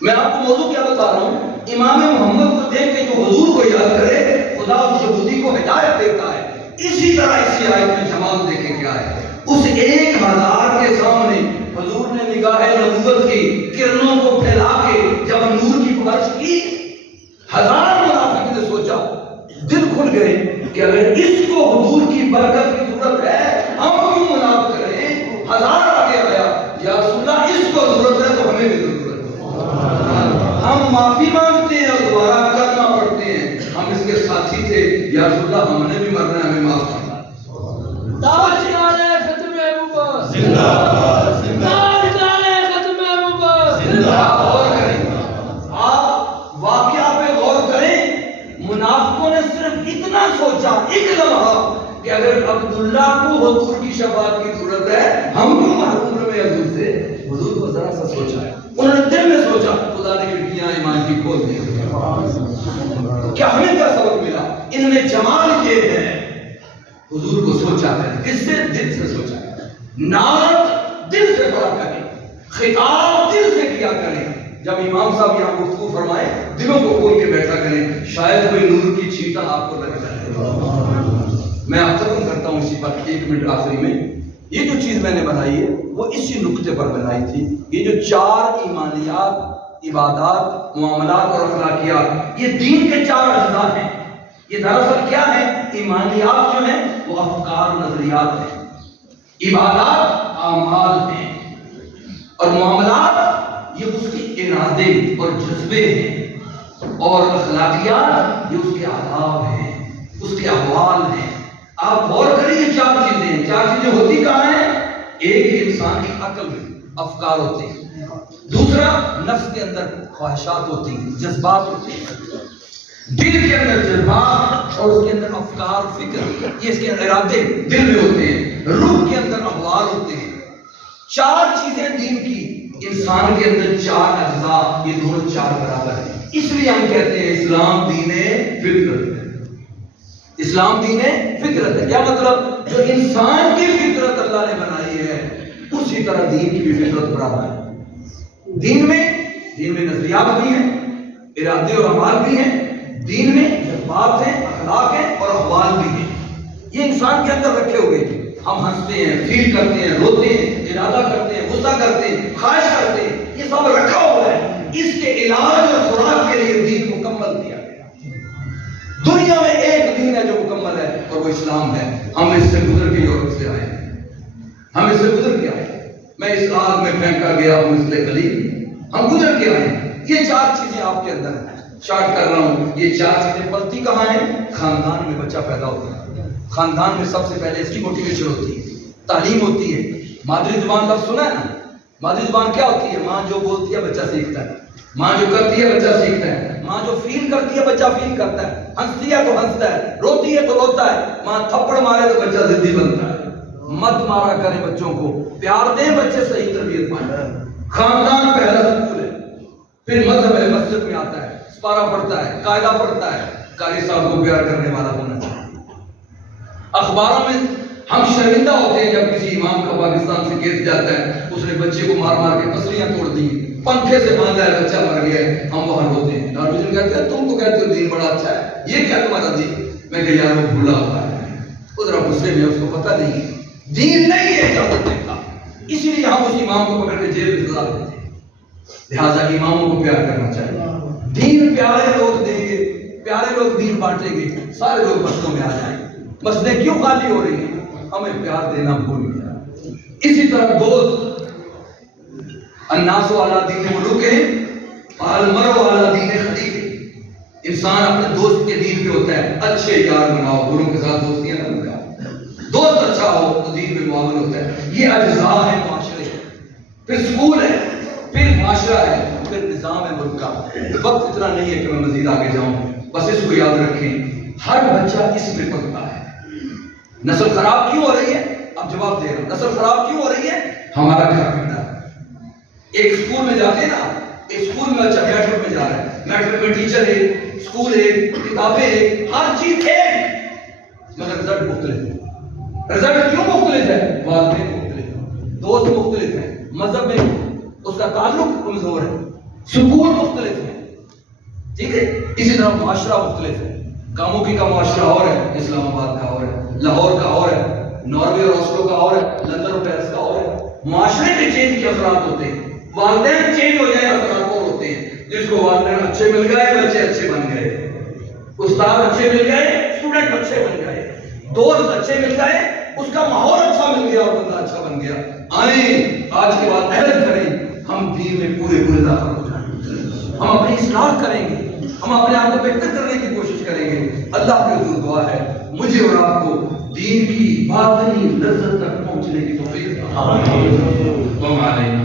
میں آپ کو موضوع کیا بتا رہا ہوں؟ امام محمد کو دیکھ کے جو حضور کو یاد کرے خدا اس یہودی کو ہدایت دیتا ہے۔ اسی طرح اسی آیت میں جمال دیکھیں کیا ہے، اس 1000 کے سامنے حضور نے نگاہ نبوت کی کرنوں کو پھیلا کے جب نور کی بارش کی، 1000 منافق نے سوچا، دل کھل گئے کہ اگر اس کو حضور کی برکت کی ضرورت ہے ہم کیوں منافق کریں؟ 1000 آگے آیا، یا رسول اللہ اس کو ضرورت ہے تو ہمیں بھی ضرورت ہے، ہم معافی مانگتے ہیں اور دوبارہ کرنا پڑتے ہیں، ہم اس کے ساتھی تھے، یا رسول اللہ ہم نے بھی مرنا ہے، ہمیں معاف کرنا۔ تاجدار ختم ابوبکر زندہ باد، تاجدار ختم ابوبکر زندہ باد۔ غور کریں، آپ واقعہ پہ غور کریں، منافقوں نے صرف اتنا سوچا ایک لمحہ کہ اگر عبداللہ کو حضور کی شفاعت کی ضرورت ہے ہم کیوں محروم رہے حضور سے؟ حضور کو ذرا سا سوچا ہے، انہوں نے دل میں سوچا، خدا نے کھڑکیاں ایمان کی کھول دی۔ کیا ہمیں کیا سبق ملا؟ ان میں جمال یہ ہے حضور کو سوچا ہے، کس سے؟ دل سے سوچا ہے۔ نعت دل سے پڑھا کریں، خطاب دل سے کیا کریں۔ جب امام صاحب یہاں گفتگو فرمائے دلوں کو کھول کے بیٹھا کریں، شاید کوئی نور کی چھینٹا آپ کو لگ جائے۔ میں آپ ختم کرتا ہوں اسی پر 1 منٹ آخری میں۔ یہ جو چیز میں نے بنائی ہے وہ اسی نقطے پر بنائی تھی۔ یہ جو 4 ایمانیات، عبادات، معاملات اور اخلاقیات، یہ دین کے 4 اجزاء ہیں۔ یہ دراصل کیا ہے؟ ایمانیات جو ہیں وہ افکار و نظریات ہیں، عبادات اعمال ہیں، اور معاملات یہ اس کے ارادے اور جذبے ہیں، اور اخلاقیات یہ اس کے آداب ہیں، اس کے احوال ہیں۔ آپ غور کریں یہ 4 چیزیں ہیں۔ 4 چیزیں ہوتی کہاں ہیں؟ ایک انسان کی عقل میں افکار ہوتے ہیں، دوسرا نفس کے اندر خواہشات ہوتی ہیں، جذبات ہوتے ہیں، دل کے اندر جذبات اور اس کے اندر افکار فکر، یہ اس کے ارادے دل میں ہوتے ہیں، روح کے اندر احوال ہوتے ہیں۔ 4 چیزیں دین کی، انسان کے اندر 4 اجزاء، یہ دونوں 4 برابر ہیں۔ اس لیے ہم کہتے ہیں اسلام دین فطرت ہے، اسلام دین فطرت ہے۔ کیا مطلب؟ جو انسان کی فطرت اللہ نے بنائی ہے اسی طرح دین کی بھی فطرت برابر ہے۔ دین میں نظریات بھی ہیں، ارادے اور اعمال بھی ہیں، دین میں جذبات ہیں، اخلاق ہیں اور احوال بھی ہیں۔ یہ انسان کے اندر رکھے ہوئے ہیں۔ ہم ہنستے ہیں، فیل کرتے ہیں، روتے ہیں، ارادہ کرتے ہیں، غصہ کرتے ہیں، خواہش کرتے ہیں، یہ سب رکھا ہوا ہے۔ اس کے علاج اور خوراک کے لیے دین مکمل دیا گیا۔ دنیا میں ایک دین ہے جو مکمل ہے اور وہ اسلام ہے۔ ہم اس سے گزر کے یورپ سے آئے ہیں، ہم اس سے گزر کے آئے ہیں۔ میں اس آگ میں پھینکا گیا ہوں مثل خلیل، ہم گزر کے آئے ہیں۔ یہ 4 چیزیں آپ کے اندر ہیں۔ شارٹ کر رہا ہوں، یہ 4 چیزیں پلتی کہاں ہیں؟ خاندان میں بچہ پیدا ہوتا ہے، خاندان میں سب سے پہلے اس کی موٹیویشن ہوتی ہے، تعلیم ہوتی ہے۔ مادری زبان لفظ سنا ہے نا؟ مادری زبان کیا ہوتی ہے؟ ماں جو بولتی ہے بچہ سیکھتا ہے، ماں جو کرتی ہے بچہ سیکھتا ہے، ماں جو فیل کرتی ہے بچہ فیل کرتا ہے، ہنستی ہے تو ہنستا ہے، روتی ہے تو روتا ہے، ماں تھپڑ مارے تو بچہ ضدی بنتا ہے۔ مت مارا کریں بچوں کو، پیار دیں، بچے صحیح تربیت پائیں۔ خاندان پہلا سکول ہے، پھر مذہب ہے، مسجد میں آتا ہے، سپارہ پڑھتا ہے، قاعدہ پڑھتا ہے، قاری صاحب کو پیار کرنے والا ہونا چاہیے۔ اخباروں میں ہم شرمندہ ہوتے ہیں جب کسی امام کا پاکستان سے کیس جاتا ہے، اس نے بچے کو مار مار کے پسلیاں توڑ دی، پنکھے سے باندھا ہے، بچہ مر گیا ہے، ہم وہاں روتے ہیں۔ ڈاکٹر کہتے ہیں تم تو کہتے ہو دین بڑا اچھا ہے، یہ کیا تمہارا دین؟ میں کہ یار وہ بھولا ہوا ہے، ذرا غصے میں، اس کو پتہ نہیں دین نہیں ہے اجازت دیتا، اسی لیے ہم اس امام کو پکڑ کے جیل میں سزا دیتے ہیں۔ لہٰذا اماموں کو پیار کرنا چاہیے، دین پیارے لوگ دیں گے، پیارے لوگ دین بانٹیں گے، سارے لوگ مسجدوں میں آ جائیں گے۔ مسجدیں کیوں خالی ہو رہی ہیں؟ ہمیں پیار دینا بھول گیا۔ اسی طرح دوست، الناس علی دین ملوکہم المرء علی دین خلیلہ. انسان اپنے دوست کے دین پہ ہوتا ہے. اچھے یار بناؤ، بروں کے ساتھ دوستیاں نہ بناؤ. دوست اچھا ہو تو دین میں معامل ہوتا ہے. یہ اجزاء ہے معاشرے. پھر سکول ہے، پھر معاشرہ ہے، پھر نظام ہے ملک کا. وقت اتنا نہیں ہے کہ میں مزید آگے جاؤں، بس اس کو یاد رکھیں ہر بچہ اس میں پڑھتا ہے. نسل خراب کیوں ہو رہی ہے؟ اب جواب دے رہا ہوں. نسل خراب کیوں ہو رہی ہے؟ ہمارا گھر پیٹا ہے. ایک اسکول میں جاتے ہیں نا، ایک اسکول میں بچہ میٹرک میں جا رہا ہے، میٹرک میں ٹیچر ہے، اسکول ہے، کتابیں ہیں، ہر چیز ایک، مگر رزلٹ مختلف ہے. رزلٹ کیوں مختلف ہے؟ والدین مختلف ہیں، دوست مختلف ہیں، مذہب میں اس کا تعلق کمزور ہے، سکول مختلف ہے. ٹھیک ہے؟ اسی طرح معاشرہ مختلف ہے. کاموکی کا معاشرہ اور ہے، اسلام آباد کا اور ہے، لاہور کا اور ہے، ناروے اور آسلو کا اور ہے، لندن اور پیرس کا اور ہے. معاشرے کے چینج کے اثرات ہوتے ہیں. والدین چینج ہو جائے اثرات اور ہوتے ہیں. جس کو والدین اچھے مل گئے بچے اچھے بن گئے، استاد اچھے مل گئے اسٹوڈنٹ اچھے بن گئے، دوست اچھے مل گئے، اس کا ماحول اچھا مل گیا اور بندہ اچھا بن گیا. آئیں آج کے بعد عہد کریں ہم دین میں پورے داخل ہو جائیں. ہم اپنی اصلاح کریں گے، ہم اپنے آپ کو بہتر کرنے کی کوشش کریں گے. اللہ کے حضور دعا ہے مجھے اور آپ کو دین کی باطنی لذت تک پہنچنے کی توفیق عطا فرمائے. آمین.